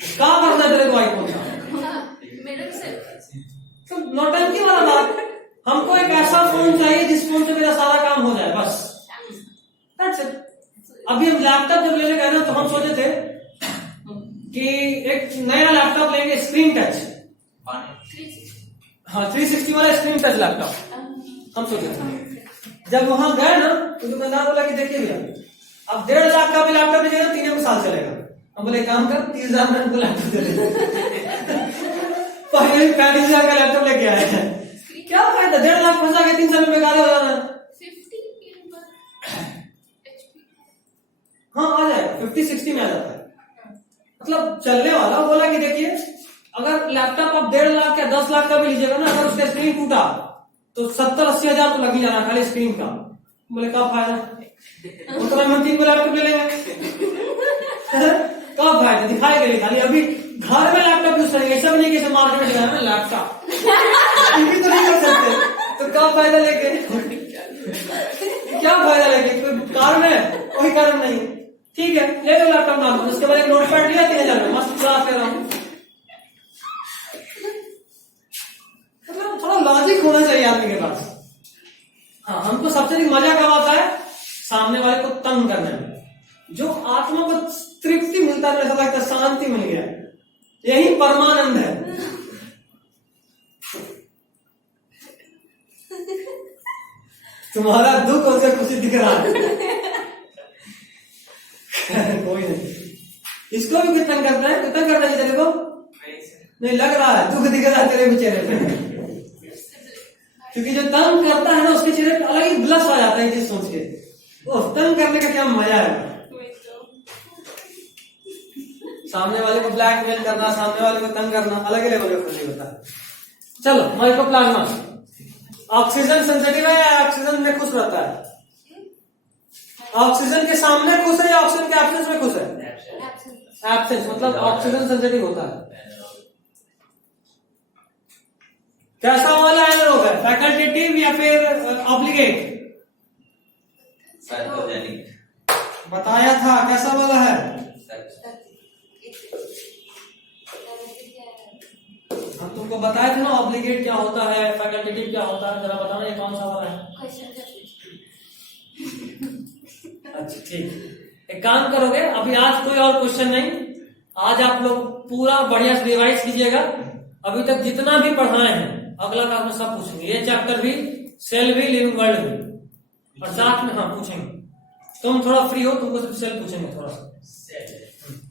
क्या करना है तेरे को आईफोन का? तो नौटंकी वाला बात, हमको एक ऐसा फोन चाहिए जिस फोन से मेरा सारा काम हो जाए, बस दैट्स इट। अभी हम लैपटॉप जब लेने गए ना तो हम सोचे थे कि एक नया लैपटॉप लेंगे स्क्रीन टच, हाँ 360 वाला स्क्रीन टच लैपटॉप हम सोचे थे। जब वहां गए ना तो दुकानदार बोला कि देखिए भैया अब 1.5 लाख का भी लैपटॉप लीजिएगा 3 साल चलेगा। हम बोले काम कर 30,000 में हमको लैपटॉप दे देगा। पहले 35,000 का लैपटॉप लेके आया है, क्या फायदा, 1.5 लाख फंसा के 3 साल में बेकार हो जाना है। हाँ आ जाएगा, 50-60 में आ जाता है, मतलब चलने वाला। बोला कि देखिए अगर लैपटॉप आप 1.5 लाख या 10 लाख का भी लीजिएगा ना, अगर उसका स्क्रीन टूटा तो 70-80 हजार तो लग ही जाना खाली स्क्रीन का। बोले क्या फायदा, उतना हम 3 लैपटॉप ले लेंगे। क्या फायदा, दिखाई के लिए खाली। अभी घर में लैपटॉप यूज करेंगे, ऐसा भी नहीं कि मार्केट में जाना लैपटॉप तो नहीं कर सकते, तो क्या फायदा लेके, क्या फायदा लेके, कोई कारण है? कोई कारण नहीं। ठीक है ले लो लैपटॉप नाम, उसके बाद एक नोटपैड लिया 3,000 में, मस्त क्लास कर रहा हूँ। थोड़ा लॉजिक होना चाहिए आदमी के पास। हाँ हमको सबसे अधिक मजा कब आता है, सामने वाले को तंग करने में, जो आत्मा को तृप्ति मिलता है, ऐसा लगता है शांति मिल गया, यही परमानंद है। तुम्हारा दुख उसे खुशी दिख रहा है। कोई नहीं, इसको भी कितना करता है, कितना करना है तेरे को नहीं लग रहा है, दुख दिख रहा है तेरे चेहरे पे, क्योंकि जो तंग करता है ना उसके चेहरे पे अलग ही ब्लश आ जाता है चीज सोच के। वो तंग करने का क्या मजा है, सामने वाले को ब्लैकमेल करना, सामने वाले को तंग करना अलग ही लेवल का खुशी होता है। चलो माइक्रोप्लाज्मा ऑक्सीजन सेंसिटिव है या ऑक्सीजन में खुश रहता है? ऑक्सीजन के सामने खुश है या ऑक्सीजन के एब्सेंस में खुश है? एब्सेंस मतलब ऑक्सीजन सेंसिटिव होता है। कैसा वाला एनारोब है, फैकल्टेटिव या फिर ऑब्लिगेट? बताया था कैसा वाला है। हम तुमको बताए थे ना ऑब्लिगेट क्या होता है, फैकल्टेटिव क्या होता है, जरा बताना ये कौन सा वाला है। अच्छा ठीक, एक काम करोगे अभी, आज कोई और क्वेश्चन नहीं, आज आप लोग पूरा बढ़िया से रिवाइज कीजिएगा। अभी तक जितना भी पढ़ाए हैं अगला क्लास में सब पूछेंगे, ये चैप्टर भी, सेल भी, लिविंग वर्ल्ड भी, और साथ में हाँ पूछेंगे। तुम थोड़ा फ्री हो, तुमको सिर्फ सेल पूछेंगे थोड़ा सा,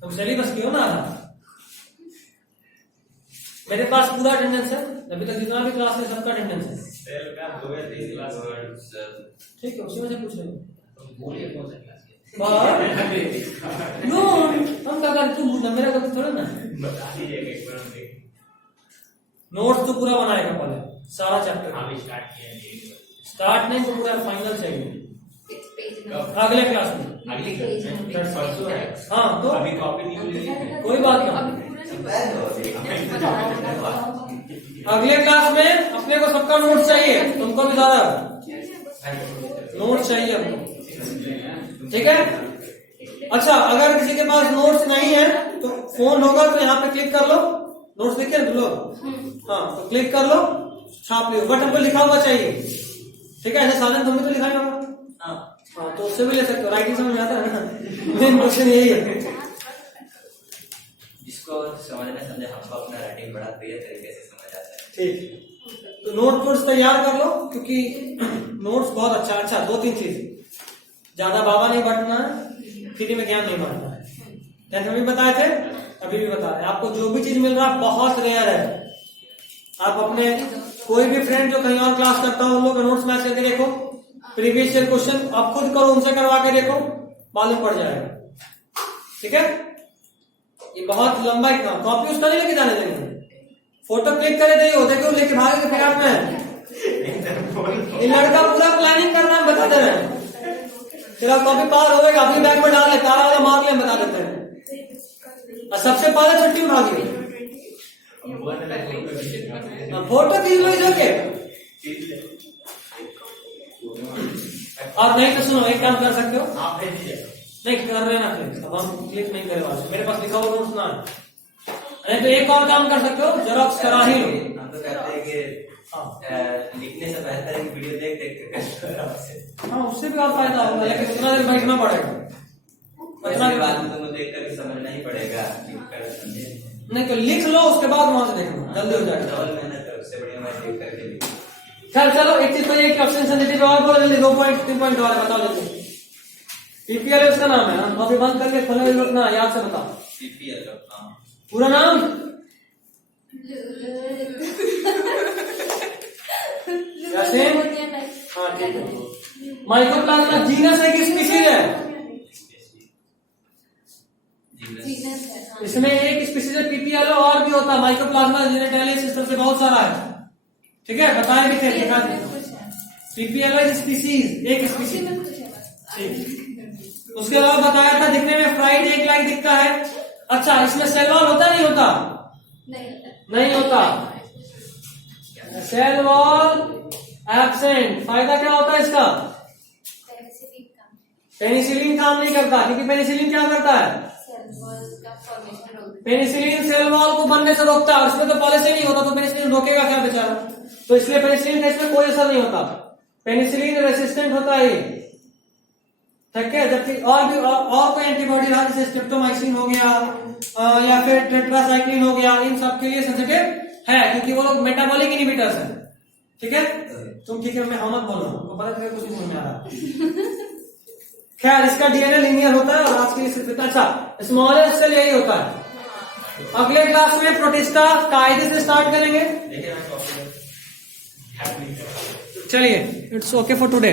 तुम सेल ही बस की हो ना। मेरे पास पूरा अटेंडेंस है, अभी तक जितना भी क्लास है सबका अटेंडेंस है। सेल का 2 या 3 क्लास ठीक है, उसी में से पूछ लेंगे। बोलिए कौन सा क्लास नो हम क्या कर, तू पूछना, मेरा कभी थोड़ा ना। बता दीजिएगा एक बार हम देख। नोट्स तो पूरा बनाएगा पहले, सारा चैप्टर। हम स्टार्ट किए हैं, स्टार्ट नहीं तो पूरा फाइनल चाहिए अगले क्लास में। अगली क्लास परसों है। हाँ तो अभी कॉपी नहीं मिली है। कोई बात नहीं, अगले क्लास में अपने को सबका नोट चाहिए, तुमको भी सारा नोट चाहिए हमको, ठीक है। अच्छा अगर किसी के पास नोट्स नहीं है तो फोन होगा तो यहाँ पे क्लिक कर लो, नोट्स देखिए ना लोग, हाँ तो क्लिक कर लो, छाप लो, बट हमको लिखा हुआ चाहिए, ठीक है। ऐसे साधन तुम भी तो लिखा होगा, हाँ तो उससे भी ले सकते हो, राइटिंग समझ आता है ना, मेन क्वेश्चन यही है। जिसको समझना समझे, हमको अपना राइटिंग बड़ा प्रिय तरीके से समझ आता है। ठीक, तो नोट्स तैयार कर लो, क्योंकि नोट्स बहुत अच्छा 2-3 चीज, ज्यादा बाबा नहीं बांटना है, फ्री में ज्ञान नहीं बांटना है। टेंथ में भी बताए थे, अभी भी बता रहे, आपको जो भी चीज मिल रहा है बहुत रेयर है। आप अपने कोई भी फ्रेंड जो कहीं और क्लास करता हो, उन लोग का नोट्स मैच करके देखो, प्रीवियस ईयर क्वेश्चन आप खुद करो, उनसे करवा के देखो, मालूम पड़ जाएगा, ठीक है। ये बहुत लंबा ही काम, कॉपी उसका नहीं लेके जाने देंगे, फोटो क्लिक करे दे, देखो लेके भागे के फिर आप में ये लड़का पूरा प्लानिंग कर रहा है, बता दे रहे हैं, तेरा कॉपी पार होगा, अपनी बैग में डाल ले, तारा वाला मार ले, बता देते हैं। और सबसे पहले छुट्टी में भागी, फोटो खींच लो इसके, और नहीं तो सुनो, एक काम कर सकते हो, आप भेज दीजिए। नहीं कर रहे ना प्लीज, अब हम क्लिक नहीं करे वाले, मेरे पास लिखा हुआ नोट्स ना है। नहीं तो एक और काम कर सकते हो, जेरॉक्स करा ही लो। हम तो कहते हैं कि लिखने से बेहतर एक वीडियो देख के, हाँ उससे भी और फायदा होगा, लेकिन उतना देर बैठना पड़ेगा, इतना के बाद तुमको देख कर समझना ही पड़ेगा। नहीं तो लिख लो, उसके बाद वहां से देखना, जल्दी हो जाएगा। डबल मेहनत है, उससे बढ़िया मैं देख करके लिखूं। चलो एक चीज तो ये कि ऑप्शन सेंसिटिव और बोलो जल्दी, 2 पॉइंट 3 पॉइंट और बताओ जल्दी। पीपीएल उसका नाम है, हम अभी बंद करके खोले लोग ना, याद से बताओ पीपीएल का पूरा नाम। हाँ ठीक है। माइकोप्लाज्मा जीनस है कि स्पीशीज है? इसमें एक स्पीशीज है पीपीएल, और भी होता है माइकोप्लाज्मा जेनेटालिस, इस तरह से बहुत सारा है, ठीक है, बताए भी थे, दिखा दे। पीपीएल स्पीशीज, एक स्पीशीज, ठीक। उसके अलावा बताया था दिखने में फ्राइड एक लाइक दिखता है। अच्छा इसमें सेल वॉल होता नहीं होता? नहीं होता, सेल वॉल एब्सेंट। फायदा क्या होता है इसका? पेनिसिलिन काम नहीं करता, क्योंकि पेनिसिलिन क्या करता है? पेनिसिलिन सेल वॉल को बनने से रोकता है, उसमें तो पहले से नहीं होता, तो पेनिसिलिन रोकेगा क्या बेचारा, तो इसलिए पेनिसिलिन का इसमें कोई असर नहीं होता, पेनिसिलिन रेसिस्टेंट होता है ये, ठीक है। जबकि और कोई एंटीबॉडी रहा, जैसे स्ट्रेप्टोमाइसिन हो गया या फिर टेट्रासाइक्लिन हो गया, इन सब के लिए सेंसिटिव है, क्योंकि वो लोग मेटाबॉलिक इनहिबिटर्स हैं, ठीक है। तुम ठीक है, मैं हम मत बोल रहा हूँ, पता चलेगा कुछ नहीं समझ में आ रहा। खैर इसका डीएनए लिनियर होता है, और आज के लिए सिर्फ इतना। अच्छा स्मॉलेस्ट सेल यही होता है। अगले क्लास में प्रोटिस्टा कायदे से स्टार्ट करेंगे। चलिए, इट्स ओके फॉर टुडे।